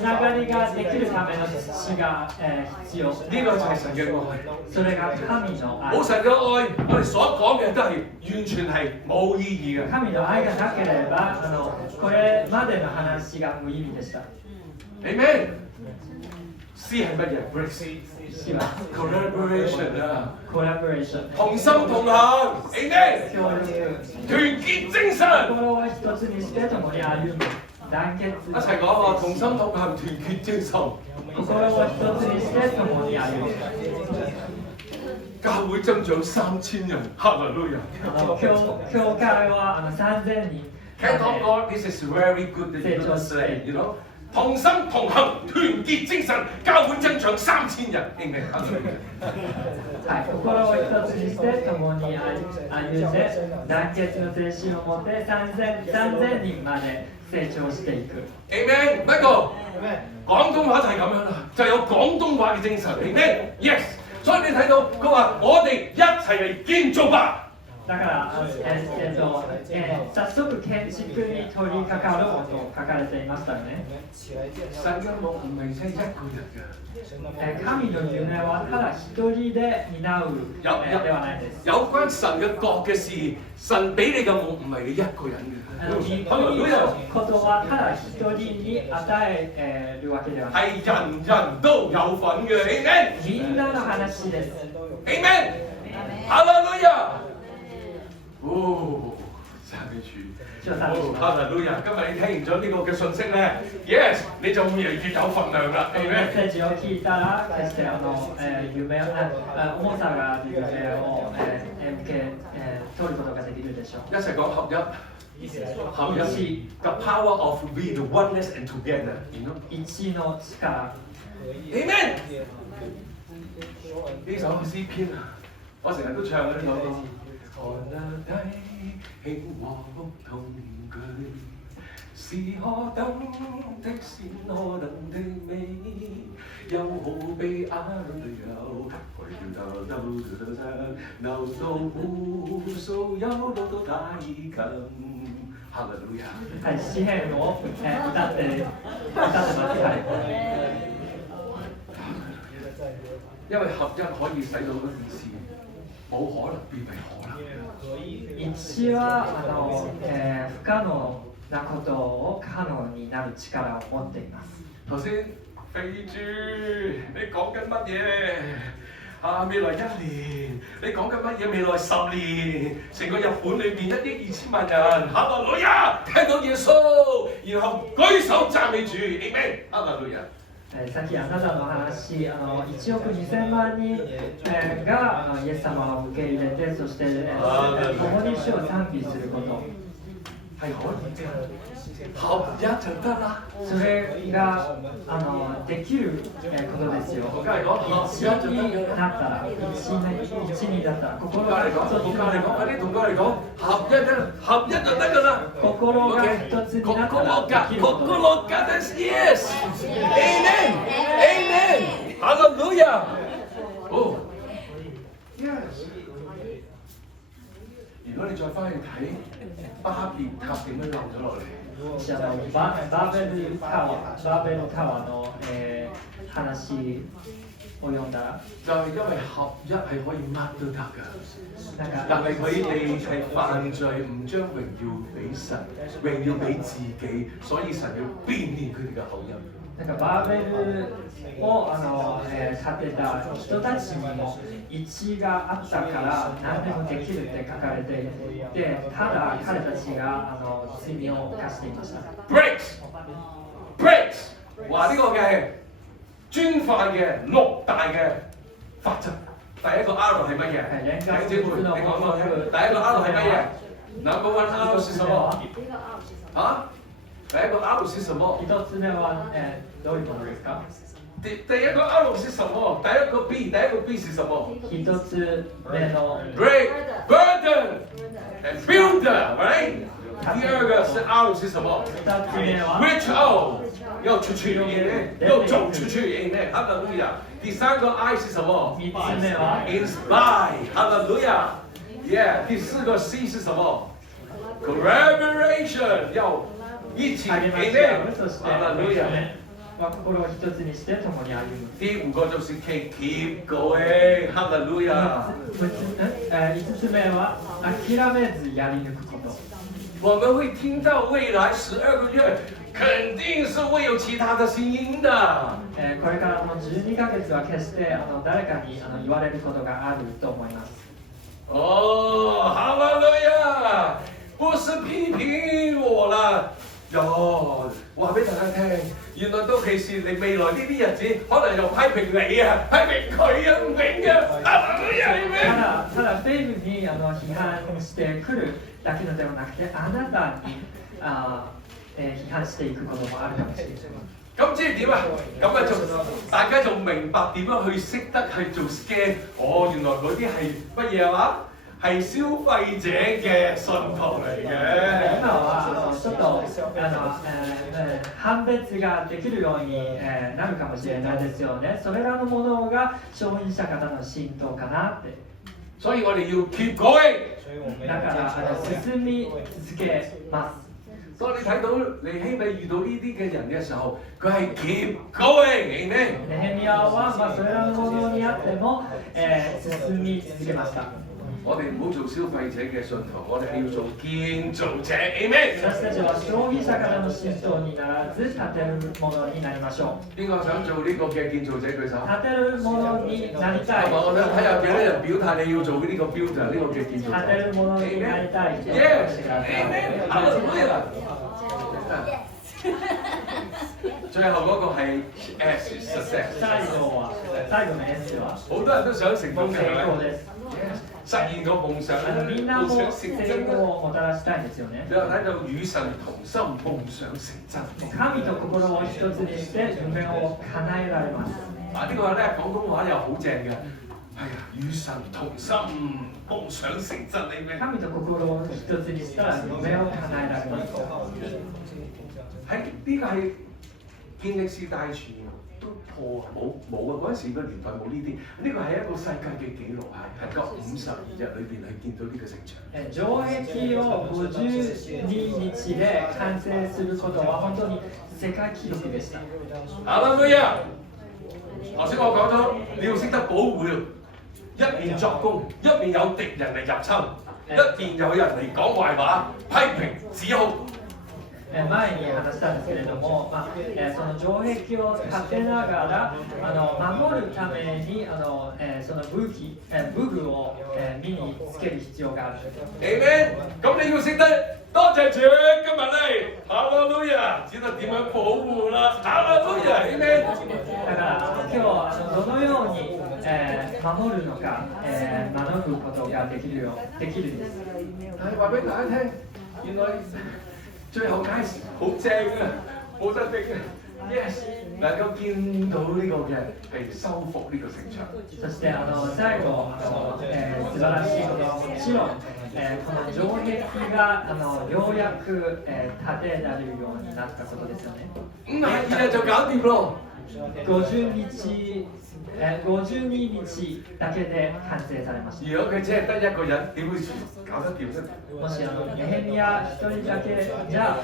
ながりができるための土が必要。呢個就係神嘅愛。それが神の愛。冇神嘅愛，我哋所講嘅都係完全係冇意義嘅。神の愛がなければこれまでの話が無意味でした。Amen。C 係乜嘢 ？Break。Collaboration 啊。Collaboration。同心同行。Amen。團結精神。心を一つにして共に歩む。団結。一齊講啊！同心同行，團結精神。心を一つにして增長3000人，哈利路亞。教会は3000人。Thank God, this is very good that you understand, you know. 同心同行，團結精神，教會增長3000人。Amen。はい、心を一つにして共に歩んで団結の精神を持って3000人まで成長していく。Amen。不過廣東話就係咁樣啦，就有廣東話嘅精神。Amen。Yes。所以你睇到佢話：我哋一齊嚟建造吧。だから早速建築に取り掛かろうと書かれていましたよね。神嘅夢唔係真係一個人嘅。神の夢はただ一人で担うではないです。有關神嘅國嘅事，神俾你嘅夢唔係你一個人嘅。義のことはただ一人に與えるわけではない。係人人都有份嘅。Amen。みんなの話です。Amen。哈利路亞。哦，讚美主！哈利路亞！今日你聽完咗呢個嘅信息咧 ，yes， 你就會越嚟越有份量啦。メッセージを聞いたら、決して夢重さがある夢を受け取ることができるでしょう。一齊講合一，合一，the power of we the oneness and together，一の力。Amen。呢首詩篇啊，我成日都唱嘅呢首歌。看那弟兄和睦同居，是何等的善，何等的美，又好比亞倫的油，為了他流到無數，又流到大琴。哈利路亞！係詩篇を歌ってます。はい。因為合一可以使到嗰件事冇可能變為可能。一は不可能なことを可能になる力を持っています。頭先肥豬，你講緊乜嘢？未來1年，你講緊乜嘢？未來10年，成個日本裏邊1億2千萬人，哈利路亞，聽到耶穌，然後舉手讚美主 ，Amen， 哈利路亞。さっきあなたの話、1億2000万人がイエス様を受け入れて、そして共に主を賛美すること。係可以嘅，合一就得啦。それができることですよ。一になったら、一になったら、心が一つになったら、同佢嚟講，合一就得㗎啦。心が一つになったらできること。心がです Yes。Amen。Amen。哈利路亞。哦。Yes。如果你再翻去睇巴別塔點樣冧咗落嚟，バーベルタワーの話を読んだら，就係因為合一係可以乜都得㗎。但係佢哋係犯罪，唔將榮耀俾神，榮耀俾自己，所以神要變練佢哋嘅口音。バーベルを建てた人たちにも一があったから何でもできるって書かれていて、ただ彼たちが罪を犯していました。Breaks， 話呢個嘅專犯嘅6大嘅法則。第一個 R 係乜嘢？弟兄姊妹，你講過第一個 R 係乜嘢？Number one R 是什麼？啊？第一個 R 是什麼？一つ目はどういうことですか？第一個 R 是什麼？第一個 B 是什麼？一つ目の Break, burden, and builder, right？ 第二個是 R 是什麼？ Reach out， 要出去，要走出去 ，Amen， 哈利路亞。第三個 I 是什麼？ Inspire， 哈利路亞。Yeah， 第四個 C 是什麼？ Collaboration， 要一起 ，Amen， 哈利路亞。心を一つにして共に歩む。第五個就是 keep going， 哈利路亞。5つ目は諦めずやり抜くこと。我們會聽到未來12個月，肯定是會有其他的聲音的。これからの12ヶ月は決して誰かに言われることがあると思います。哦，哈利路亞，不是批評我了，喲。話俾大家聽，原來到其時你未來呢啲日子，可能又批評你啊，批評佢啊，唔明啊，ただフェイブに批判してくるだけのではなくて、あなたに批判していくこともあるかもしれない。咁即係點啊？咁啊，大家就明白點樣去識得去做 scan。哦，原來嗰啲係乜嘢話？係消費者嘅信徒嚟嘅。今はちょっと判別ができるようになるかもしれないですよね。それらのものが消費者方の浸透かなって。所以我哋要 keep going。だから進み続けます。所以你睇到尼希米遇到呢啲嘅人嘅時候，佢係 keep going，ネヘミヤはそれらのものにあっても進み続けました。我哋唔好做消費者嘅信徒，我哋係要做建造者。Amen。私たちは消費者からの信徒にならず、建てるものになりましょう。邊個想做呢個嘅建造者舉手？建てるものになりたい。我想睇下幾多人表態你要做呢個 builder 呢個嘅建造者。建てるものになりたい。最後嗰個係 S success。最後の S は好多人都想成功嘅，係咪？實現個夢想，みんなも成功をもたらしたいんですよね。你又睇到與神同心，夢想成真。神と心を一つにして夢を叶えられます。嗱，呢個咧廣東話又好正嘅，係啊，與神同心，夢想成真，你明？神と心を一つにしたら夢を叶えられます。喺呢個係健力士大全都破啊！冇啊！嗰陣時個年代冇呢啲，呢個係一個世界嘅紀錄，係個52日裏邊係見到呢個城牆。城壁を52日で完成することは本当に世界記錄でした。哈利路亞！頭先我講咗，你要識得保護，一面作工，一面有敵人嚟入侵，一面有人嚟講壞話、批評、指控。前に話したんですけれども、その城壁を建てながら守るためにその武具を身につける必要がある。Amen。咁你要識得多謝主，今日咧，哈利路亞，知道點樣保護啦，哈利路亞 ，Amen。だから今日どのように守るのか、学ぶことができるです。係話俾大家聽，原來。最後階段好正啊，冇得頂啊 ！Yes， 能夠見到呢個嘅係修復呢個城牆。そして最後素晴らしいことはもちろんこの城壁がようやく建てられるようになったことですよね。2日就搞掂咯。52日だけで完成されました。如果佢只係得一個人，點會搞得掂咧？もしネヘミヤ一人だけじゃ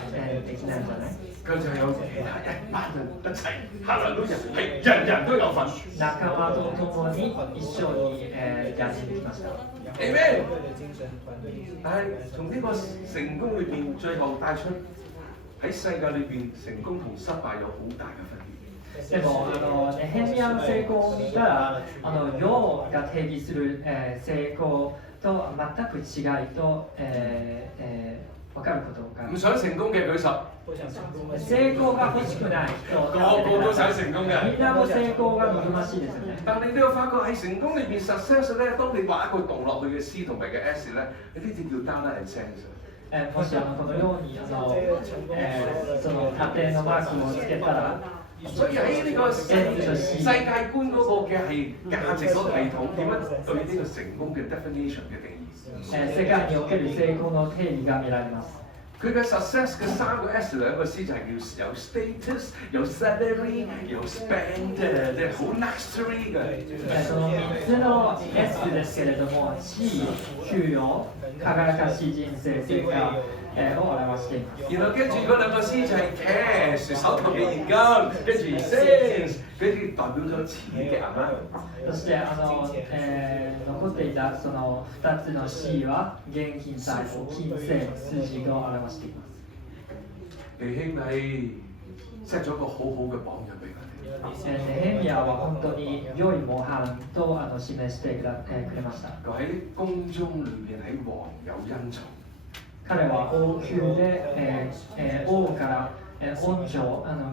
できないんじゃない？佢就有其他一班人一齊，哈利路亞，係人人都有份。仲間と共に一緒にやってきました。Amen。但係從呢個成功裏邊，最後帶出喺世界裏邊成功同失敗有好大嘅分別。でもネヘミヤの成功を見たら世が定義する成功と全く違いと分かることが。唔想成功嘅舉手。成功が欲しくない人。個個都想成功嘅。みんなも成功が望ましいですよね。但你都要發覺喺成功裏邊 success 咧，當你畫一個動落去嘅 C 同埋嘅 S 咧，呢啲叫 dollar and cents。もしこのようにその縦のマークをつけたら。所以喺呢個世界觀嗰個嘅係價值嗰個系統點樣對呢個成功嘅 definition 嘅定義？世界における成功の定義が見られます。佢嘅 success 嘅3個 S 2個 C 就係要有 status、有 salary、有 spend， 即係好 luxury 嘅。その3つの S ですけれども、地位、給与、輝かしい人生、成果を表しています。然後跟住嗰2個 C 就係 cash 手頭嘅現金，跟住 sales 跟住代表咗錢嘅額。そして残っていたその2つの C は現金財宝、金銭、数字を表しています。尼希米 set 咗個好好嘅榜樣俾佢哋。ネヘミヤは本当に良い模範と示してくれました。佢喺宮中裏邊喺王有恩寵。彼は王宮で王から恩情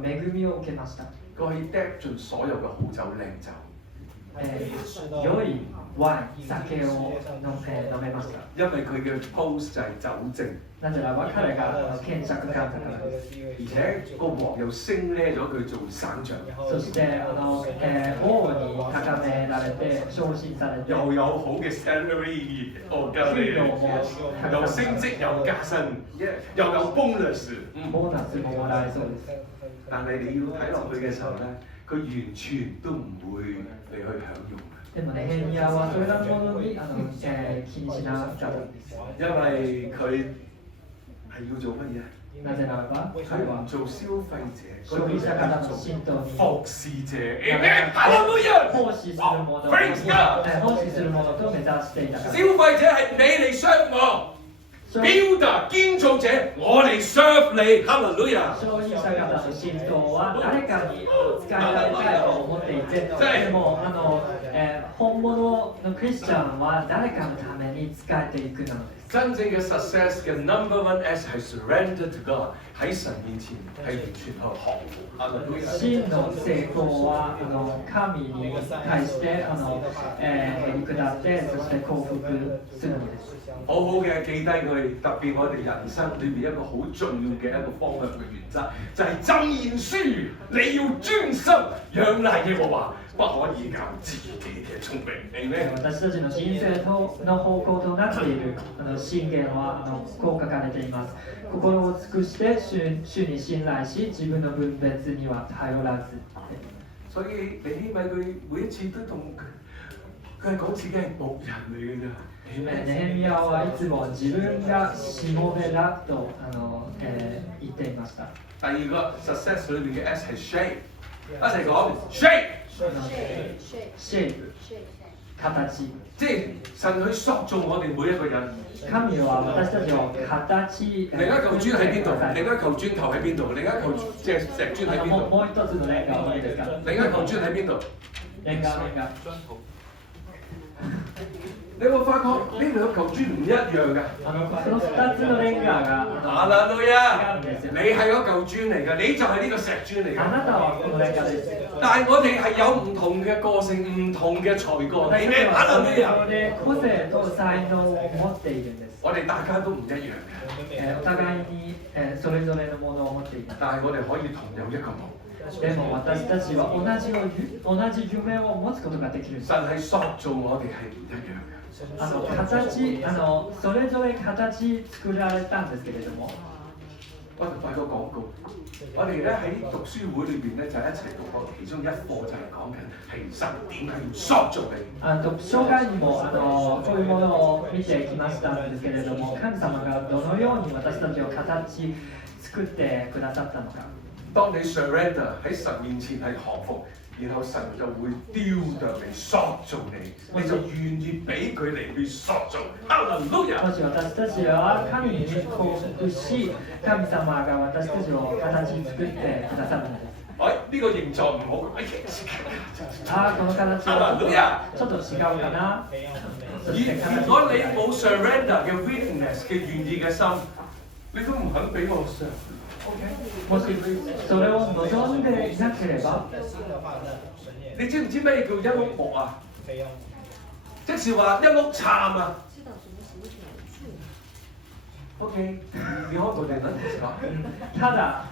恵みを受けました。佢可以嗒盡所有嘅好酒靚酒。良いワイン、酒を飲めました。因為佢嘅 pose 就係酒政。なぜならば彼が検察官だからです。而且個王又升呢咗佢做省長。そして王に高められて昇進されて。又有好嘅 salary， 又升職又加薪，又有 bonus。ボーナスももらえそうです。但係你要睇落去嘅時候咧，佢完全都唔會你去享用。でもね、ヘミヤはそれらのものに気にしなかったんです。因為佢係要做乜嘢？なぜならば佢唔做消費者，消費者からの信徒に服侍者。Amen，哈利路亞。奉仕するもの、奉仕するものと目指していたから。消費者係你嚟 serve 我。Builder 建造者，我嚟 serve 你，哈利路亞。消費者方の信徒は誰かに使いられたいと思っていて、でも本物のクリスチャンは誰かのために使えていくのです。真正嘅 success 嘅 number one S 係 surrender to God， 喺神面前係完全去降服。哈利路亞。真の成功は神に対してへり下って、そして降伏するのです。好好嘅記低佢，特別我哋人生裏邊一個好重要嘅一個方向嘅原則，就係箴言書，你要專心仰賴耶和華，不可以靠自己嘅聰明。私たちの人生の方向となっている信玄はこう書かれています。心を尽くして主に信頼し、自分の分別には頼らず。所以尼希米佢每一次都同佢係講自己係牧人嚟嘅啫。ネヘミヤはいつも自分がしもべだと言っていました。第二個 success 裏邊嘅 S 係 shape， 一齊講 shape。shape 形。即係神去塑造我哋每一個人。神は私たちを形。另一嚿磚喺邊度？另一嚿磚頭喺邊度？另一嚿即係石磚喺邊度？もう一つのレンガは何ですか？另一嚿磚喺邊度？レンガ。你有冇發覺呢兩嚿磚唔一樣㗎？その2つのレンガが哈利路亞，你係嗰嚿磚嚟㗎，你就係呢個石磚嚟㗎。あなたはこのレンガです。但係我哋係有唔同嘅個性、唔同嘅才幹，係咩？哈利路亞。個性と才能を持っているんです。我哋大家都唔一樣嘅。お互いにそれぞれのものを持っています。但係我哋可以同有一個夢。でも私たちは同じ夢を持つことができる。神係塑造我哋係唔一樣嘅。それぞれ形作られたんですけれども。我哋發個廣告，我哋咧喺讀書會裏邊咧就一齊讀過其中一課，就係講緊係神點解要塑造你。読書會にもこういうものを見てきましたんですけれども、神様がどのように私たちを形作ってくださったのか。當你 surrender 喺神面前係降服，然後神就會雕琢你、塑造你，你就願意俾佢嚟去塑造。哈利路亞！もし私たちは神に降伏し、神様が私たちを形作ってくださるのです。呢個形狀唔好。この形はちょっと違うかな。如果你冇 surrender 嘅 willingness 嘅願意嘅心，你都唔肯俾我上。もしそれを望んでいなければ，你知唔知咩叫一碌木啊？即是話一碌杉啊。OK， 你可以對人講。ただ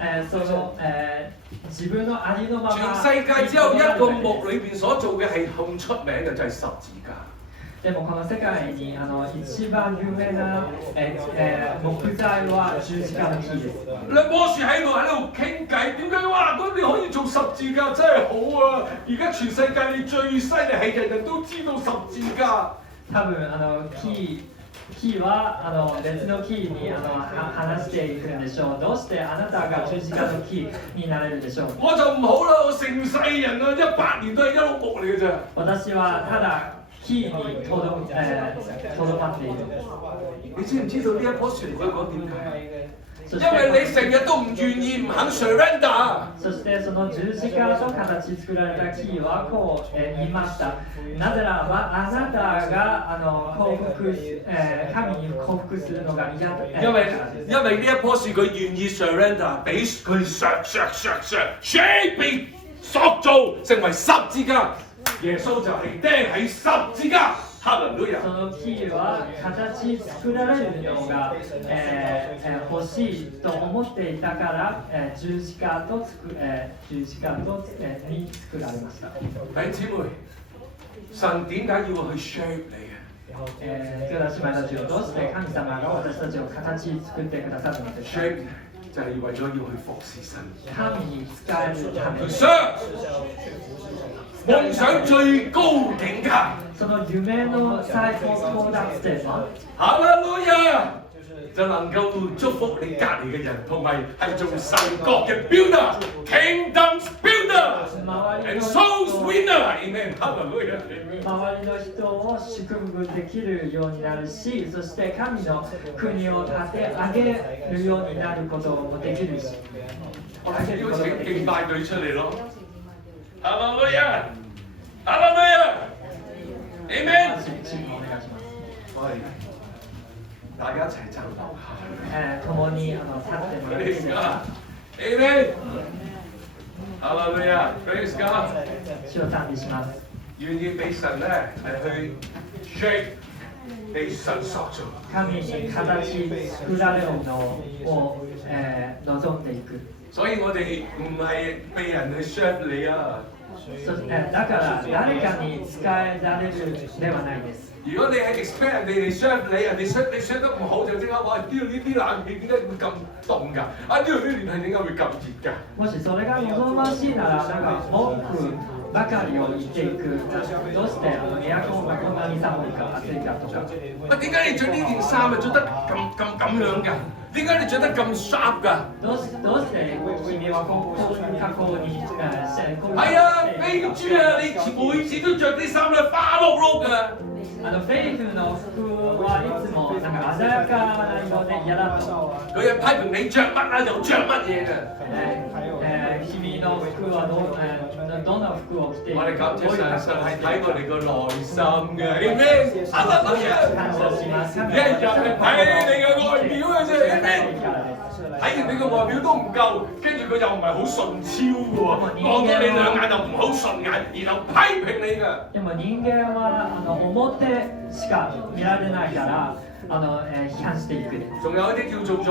自分のありのまま。全世界只有一個木裏邊所做嘅係咁出名嘅就係十字架。でもこの世界に一番有名な木材は十字架の木です。兩棵樹喺度傾偈，點解哇？咁你可以做十字架真係好啊！而家全世界你最犀利係人人都知道十字架。多分木は別の木に話していくんでしょう。どうしてあなたが十字架の木になれるでしょう。我就唔好啦，我成世人啊，100年都係一碌木嚟嘅啫。私はただ木にとどまっている。你知唔知道呢一棵樹佢講點解？因為你成日都唔願意唔肯 surrender。そしてその十字架の形作られたキーはこう、言いました。なぜならばあなたが神に降伏するのが嫌だからです。因為呢一棵樹佢願意 surrender， 俾佢被塑造成為十字架。耶穌就係釘喺十字架。哈利路亞。そのキーは形作られるのが、欲しいと思っていたから、十字架に作られました。弟兄姊妹，神點解要去 shape 你嘅？兄弟姉妹たちをどうして神様が私たちを形作ってくださるのですか？ shape 就係為咗要去服侍神。神に仕えるために。夢想最高境界。その夢の最高到達點は哈利路亞，就能夠祝福你隔離嘅人，同埋係做神國嘅 builder、kingdoms builder、and souls winner。Amen。哈利路亞。周りの人を祝福できるようになるし、そして神の国を建て上げるようになることもできるし。我哋邀請敬拜隊出嚟咯。哈利路亞，哈利路亞。Amen。大家一齊站立。共に立ってもらっていいですか。Amen。哈利路亞 ，Praise God。主を讚美します。願意俾神咧係去 shape 被神塑造。神に形作られるのを、望んでいく。所以我哋唔係被人去 shape 你啊。だから誰かに使えられるではないです。如果你係 expect 人哋嚟 shape 你，人哋 shape 得唔好就即刻話：屌呢啲冷氣點解會咁凍㗎？啊屌呢啲暖氣點解會咁熱㗎？もしそれが望ましいなら、なんか文句ばかりを言っていく。どうしてエアコンがこんなに寒いか暑いかとか。啊點解你着呢件衫啊着得咁樣㗎？點解你着得咁 sharp 㗎？どうして君はこういう格好に係啊，飛豬啊！你每次都着啲衫咧花碌碌㗎。フェイフの服はいつもなんか鮮やかな色で嫌だと。佢又批評你着乜啊，又着乜嘢㗎？君の服はどんな服を着ている我哋感謝神係睇我哋個內心嘅，Amen。哈利路亞。一人係睇你嘅外表嘅啫，Amen。睇完你個外表都唔夠，跟住佢又唔係好順超嘅喎，望到你兩眼又唔好順眼，然後批評你㗎。でも人間は表しか見られないから批判していく。仲有一啲做咗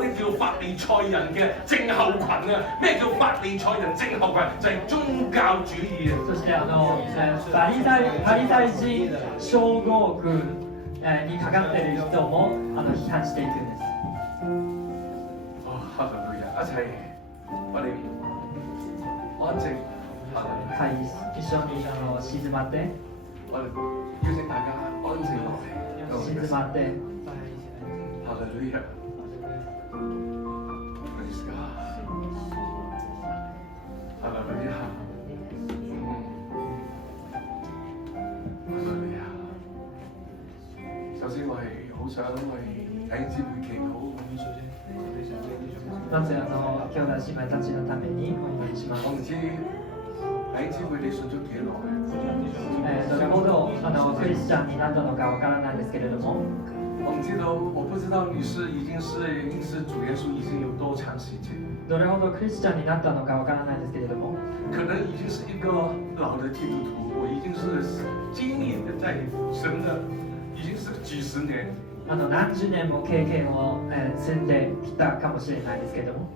啲叫法利賽人嘅症候群啊！咩叫法利賽人症候群？就係宗教主義啊！そしてパリサイ人症候群にかかっている人も批判していくんです。哈利路亞！一齊我哋安靜。はい、一緒に静まって。我哋邀請大家安靜落嚟。静まって。哈利路亞。Praise God。哈利路亞。哈利路亞。首先我係好想為弟兄姊妹祈禱。まず兄弟姉妹たちのためにお祈りします。我唔知弟兄姊妹你信咗幾耐？どれほどクリスチャンになったのかわからないですけれども。我不知道你是已經是認識主耶穌已經有多長時間。どれほどクリスチャンになったのかわからないですけれども。可能已經是一個老的基督徒，我已經是經驗的在神的，已經是幾十年。何十年も経験を積んできたかもしれないですけども。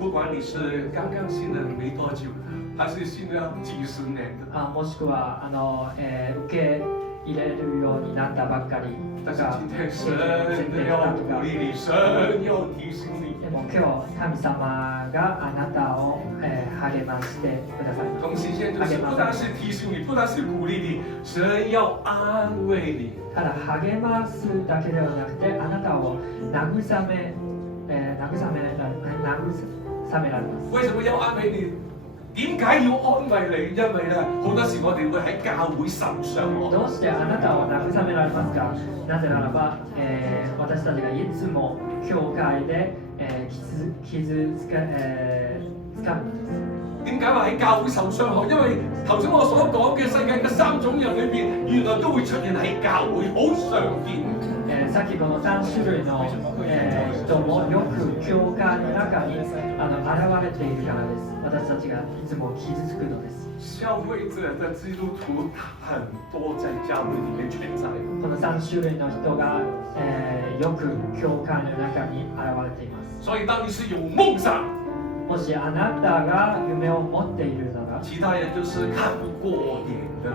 不管你是剛剛信了沒多久的，還是信了幾十年的。もしくは受け入れるようになったばっかり。但是今天神要鼓勵你，神要提醒你。でも今日神様があなたを励ましてください。同時間就是不單是提醒你，不單是鼓勵你，神要安慰你。ただ励ますだけではなくて、あなたを慰められます。為什麼要安慰你？點解要安慰你？因為咧，好多時我哋會喺教會受傷。どうしてあなたを慰められますか？なぜならば、私たちがいつも教会で、つかむのです。點解話喺教會受傷害？因為頭先我所講嘅世界嘅3種人裏邊，原來都會出現喺教會，好常見。さっきこの3種類の、人もよく教会の中に現れているからです。私たちがいつも傷つくのです。消費者的基督徒很多在教會裡面存在。この3種類の人が、よく教会の中に現れています。所以當你是有夢想，もしあなたが夢を持っているなら、其他人就是看不過眼的，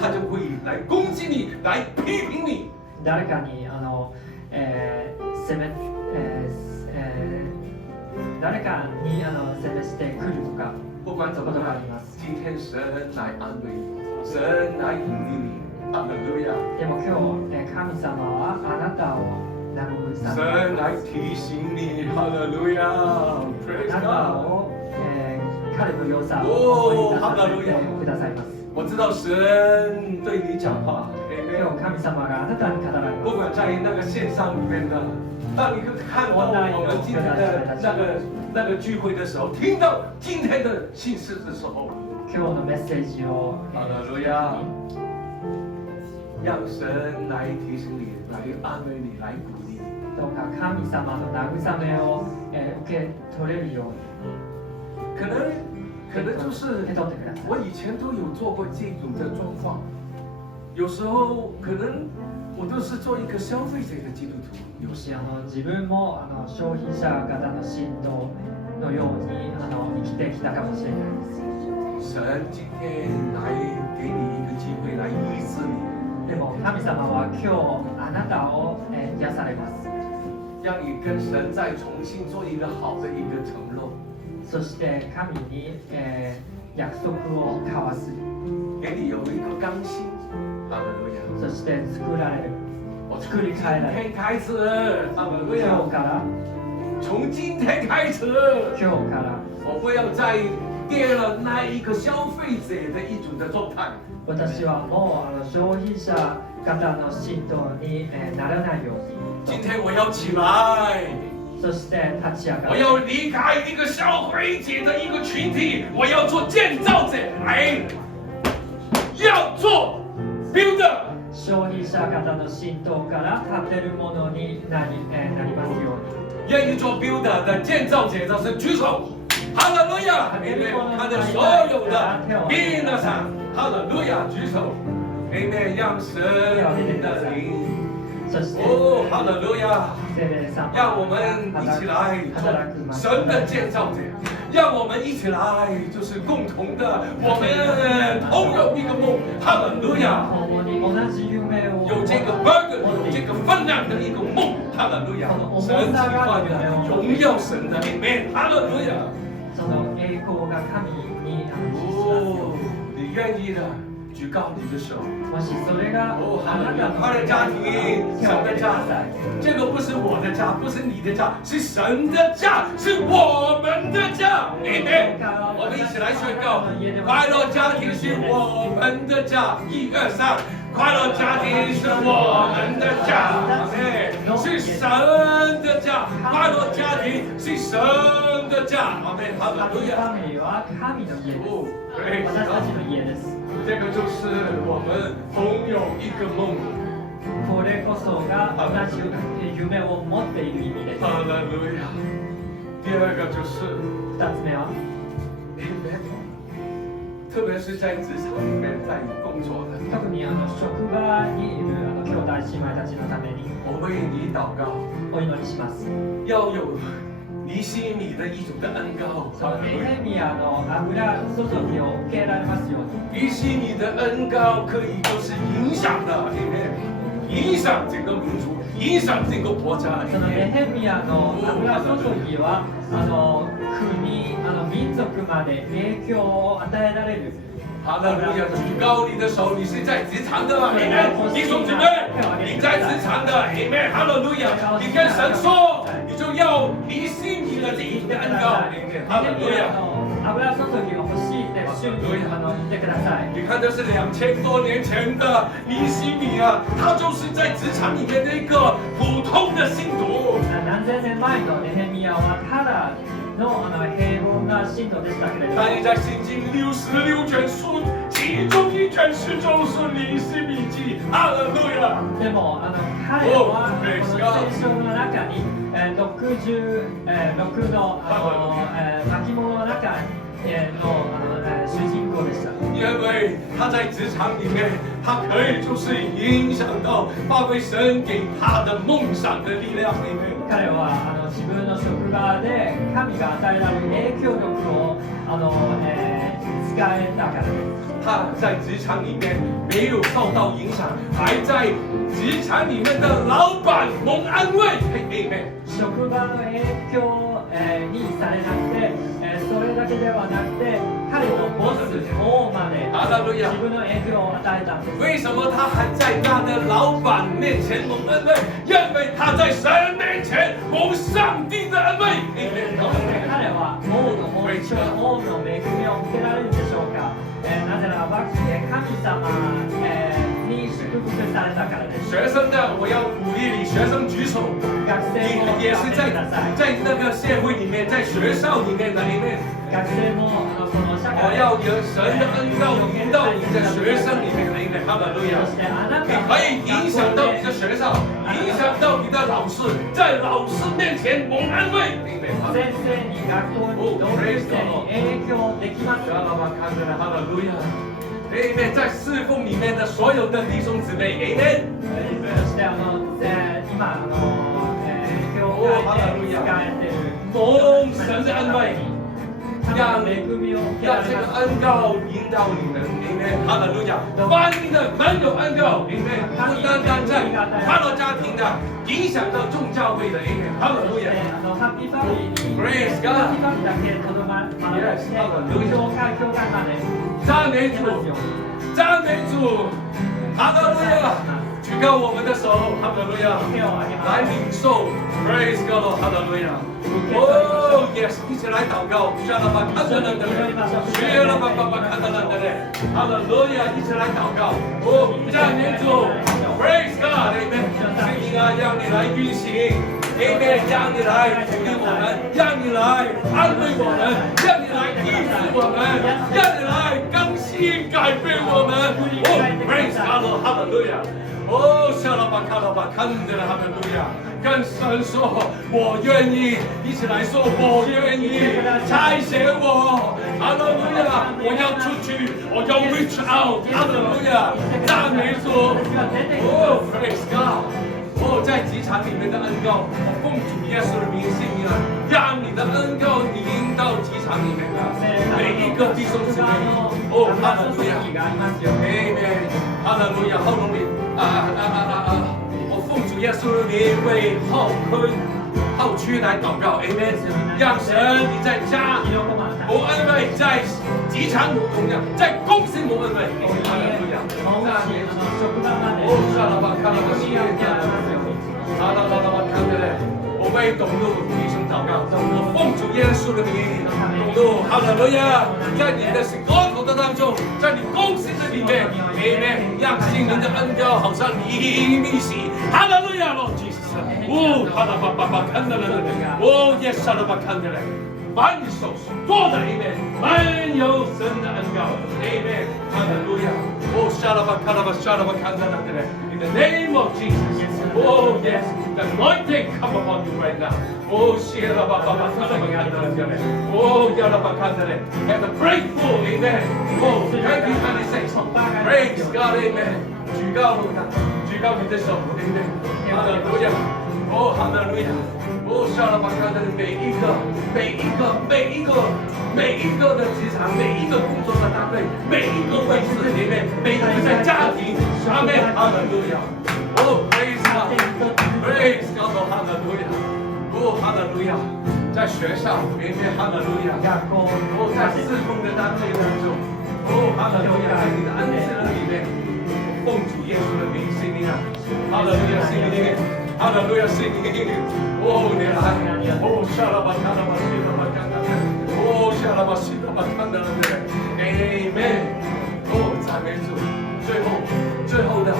他就會來攻擊你，來批評你。誰かに誰かに責めしてくるとか、不管怎麼ことがあ看ります。今天神來安慰你，神來引領你，哈利路亞。でも今日、神様はあなたを慰め神來提醒你，哈利路亞。あなたを、彼の良さを思い出させてくださいます。我知道神對你講話，今日神様があなたに語られます。不管在那個線上裡面的，當你看到我們今天的那個聚會的時候，聽到今天的信息的時候，今日のメッセージを、哈利路亞，讓神來提醒你，來安慰你，來鼓勵你。どうか神様の慰めを、受け取れるように。可能就是我以前都有做過這種的狀況，有時候可能我都是做一個消費者的基督徒。もし自分も消費者型の信徒のように生きてきたかもしれないです。神今天來給你一個機會來醫治你。でも神様は今日あなたを癒されます。讓你跟神再重新做一個好的一個承諾。そして神に、約束を交わす。給你有一個更新。哈利路亞。そして作られる。作り変えられる。今天開始，哈利路亞。今日から。從今天開始。今日から。我不要再跌了那一個消費者的一種的狀態。私はもう消費者型の信徒に、ならないように。今天我要起來。そして立ち上がる。我要離開一個消費者的一個群體，我要做建造者，要做 builder。消費者型の信徒から建てるものになりますように。願意做 builder 的建造者的是舉手，哈利路亞！看着所有的皆さん，哈利路亞舉手，Amen，讓神的靈。哦，哈利路亞！讓我們一起來做神的建造者，讓我們一起來就是共同的，我們同有一個夢，哈利路亞！有這個 burden，有這個分量的一個夢，哈利路亞！神喜歡的榮耀神的Amen，哈利路亞！哦，你願意的。舉高你的手。哦，哈利路亞！他的家庭，神的家，這個不是我的家，不是你的家，是神的家，是我們的家。Amen。我們一起來宣告：快樂家庭是我們的家。1、2、3，快樂家庭是我們的家。Amen。是神的家，快樂家庭是神的家。Amen。哈利路亞。哦，這個就是我們同有一個夢。これこそが同じ夢を持っている意味です。哈利路亞。第二個就是2つ目は、特別是在職場裡面在工作的，特に職場にいる兄弟姉妹たちのために我為你禱告，お祈りします。要有尼希米的一種的恩膏。ネヘミヤの油注ぎを受けられますように。尼希米的恩膏可以就是影響的，影響整個民族，影響整個國家。そのネヘミヤの油注ぎは国、民族まで影響を與えられる。哈利路亞！舉高你的手，你是在職場的，Amen。弟兄姊妹，你在職場的，Amen。哈利路亞！你跟神說，你就要尼希米的這一個恩膏，Amen。哈利路亞！油注ぎが欲しいって主に言ってください。你看，這是2000多年前的尼希米啊，他就是在職場裡面的一個普通的信徒。何3000年前のネヘミヤはただの平凡な信徒でしたけれども。但你在《圣经》66卷书，其中1卷是就是尼希米记，哈利路亚。でも彼はこの聖書の中に66の巻物の中の主人公でした。因为他在职场里面，他可以就是影响到发挥神给他的梦想的力量里面。彼は自分の職場で神が与えられる影響力を使えたからです。他在职场里面没有受到影响，还在职场里面的老板蒙安慰。Amen。職場の影響にされなくて、それだけではなくて、彼のボス王まで自分の影響を与えたんです。为什么他还在他的老板面前蒙恩惠？因为他在神面前蒙上帝的恩惠。彼は王の恩寵、王の恵みを受けられるでしょうか。なぜならば神様に祝福されたからです。学生的，我要鼓励你，学生举手。你也是在那个社会里面，在学校里面的里面。学生もその社会。我要有神的恩膏临到你的学生里面的里面，哈利路亚！你可以影響到你的學校，影響到你的老師，在老師面前蒙安慰。先生に学校に同級生に影響できます。哈利路亞！Amen， 在侍奉里面的所有的弟兄姊妹 ，Amen。そして今教会で使えている蒙神的恩惠。让这个恩膏引导你们 ，Amen， 哈利路亚！万民的满有恩膏 ，Amen， 不单单在快樂家庭的，影響到眾教會的 ，Amen， 哈利路亞。Praise God， 讚美主，讚美主，哈利路亞！舉高我們的手，哈利路亞，來領受 ，Praise God， 哈利路亞。哦 ，yes， 一起來禱告，哈利路亞，一起來禱告，哦，讚美主 ，Praise God，Amen， 聖靈啊，讓你來運行 ，Amen， 讓你來鼓勵我們，讓你來安慰我們，讓你來醫治我們，讓你來更新改變我們，哦 ，Praise God， 哈利路亞。哦，下了吧，看了吧，看着了，哈利路亞！跟神說，我願意，一起來說，我願意，差遣我，哈利路亞！我要出去，我要 reach out， 哈利路亞！讚美主！哦 ，Praise God！ 哦，在職場裡面的恩膏，我奉主耶穌的名信你了，讓你的恩膏臨到職場裡面的每一個弟兄姊妹。哦，哈利路亞 ，Amen， 哈利路亞，後面。我奉主耶穌的名為後區來禱告 ，Amen。讓神你在家蒙恩惠，在職場同樣，在公司蒙恩惠。哈利路亞。我為董路弟兄禱告，我奉主耶穌的名，董路，哈利路亞，在你的國土的當中，在你公司的裡面 ，Amen， 讓心靈的恩膏好像你密洗，哈利路亞，Lord Jesus，哦，哈利巴巴看到了，哦，yes， 哈利巴看到了，凡你手做的 ，Amen， 滿有神的恩膏 ，Amen， 哈利路亞，哦，哈利巴看到了，哈利巴看到了 ，In the name of Jesus。Oh yes, the anointing come upon you right now. Oh, Shira Baba Bakandale. Oh, Yara Bakandale. And the breakthrough, amen. Oh, 2026. Praise God, amen. 舉高你的手 amen. Hallelujah. Oh, hallelujah. Oh, Shira Bakandale. 每一個的職場，每一個工作的單位，每一個位置裡面，每一個在家庭，阿們，哈利路亞。Oh, praise God, praise God, hallelujah. Oh, hallelujah. 在學校裡面，哈利路亞。哦，在侍奉的單位當中，哦，哈利路亞，在你的安息日裡面，奉主耶穌的名，聖靈啊，哈利路亞，聖靈，哈利路亞，聖靈。哦，你來，哦，沙拉巴卡拉巴西拉巴卡拉，哦，沙拉巴西拉巴卡拉， Amen。哦，讚美主。最後的，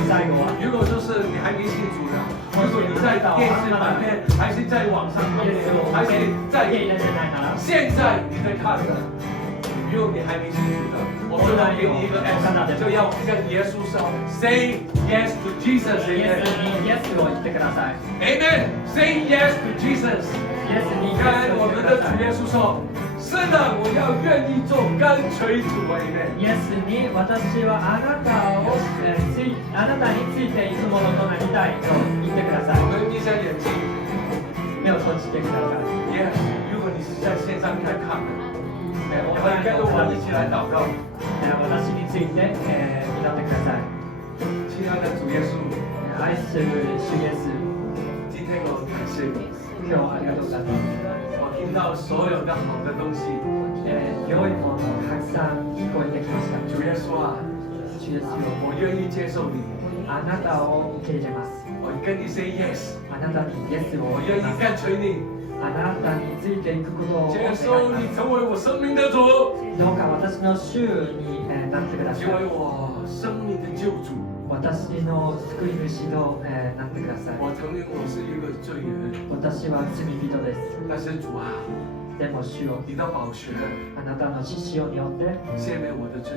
如果就是你還沒信主的，如果说你在电视旁边，还是在网上旁边，还是在现在你在看的。如果你还没清楚的，我现在给你一个 S， 就要跟耶稣说 ，Say yes to Jesus。イエスにイエスを言ってください。 Amen。Say yes to Jesus。イエスにイエ看スを我们的主言ってください。耶稣说，是的，我要愿意做跟随主。Amen。イエスに私はあなたを、あなたについていつものとなりたいと言ってください。我们闭上眼睛。目を閉じてください。 Yes。如果你是在线上在看的。我我们跟着我一起来祷告。私について、祈ってください。亲爱的主耶稣，愛する主イエス、今天我感謝你，今日はありがとうございます。我听到所有的好的东西。良いものたくさん聞こえてきました。主耶稣啊，主イエスよ、我愿意接受你，あなたを受け入れます。我跟你 say yes，あなたにイエスを我愿意言います。跟随你。あなたについていくことをお願いし接受你ます。成为我生命的主，どうか私の主になってくださ成为い。我生命的救主。私の救い主となってください。我承认我是一个罪人，私は罪人です。但是主啊，でも主よ、你的宝血あなたの血潮によって赦免我的罪，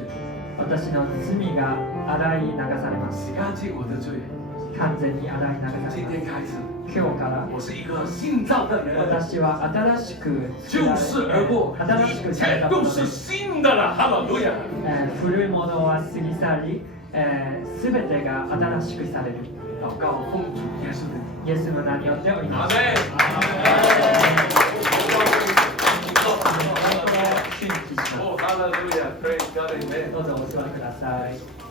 私の罪が洗い流されます。洗干净我的罪。完全に洗い流さ今れます。天开始，今日から我是一个新造的人。私は新しく旧事而过，新しく一されたもの切都是新的了。哈利路亚！古いものは過ぎ去り、すべてが新しくされる。祷告奉主耶稣的名。イエスの名によっております。阿门。主に帰します。哦，哈利路亚！Praise God，Amen。どうぞお座りください。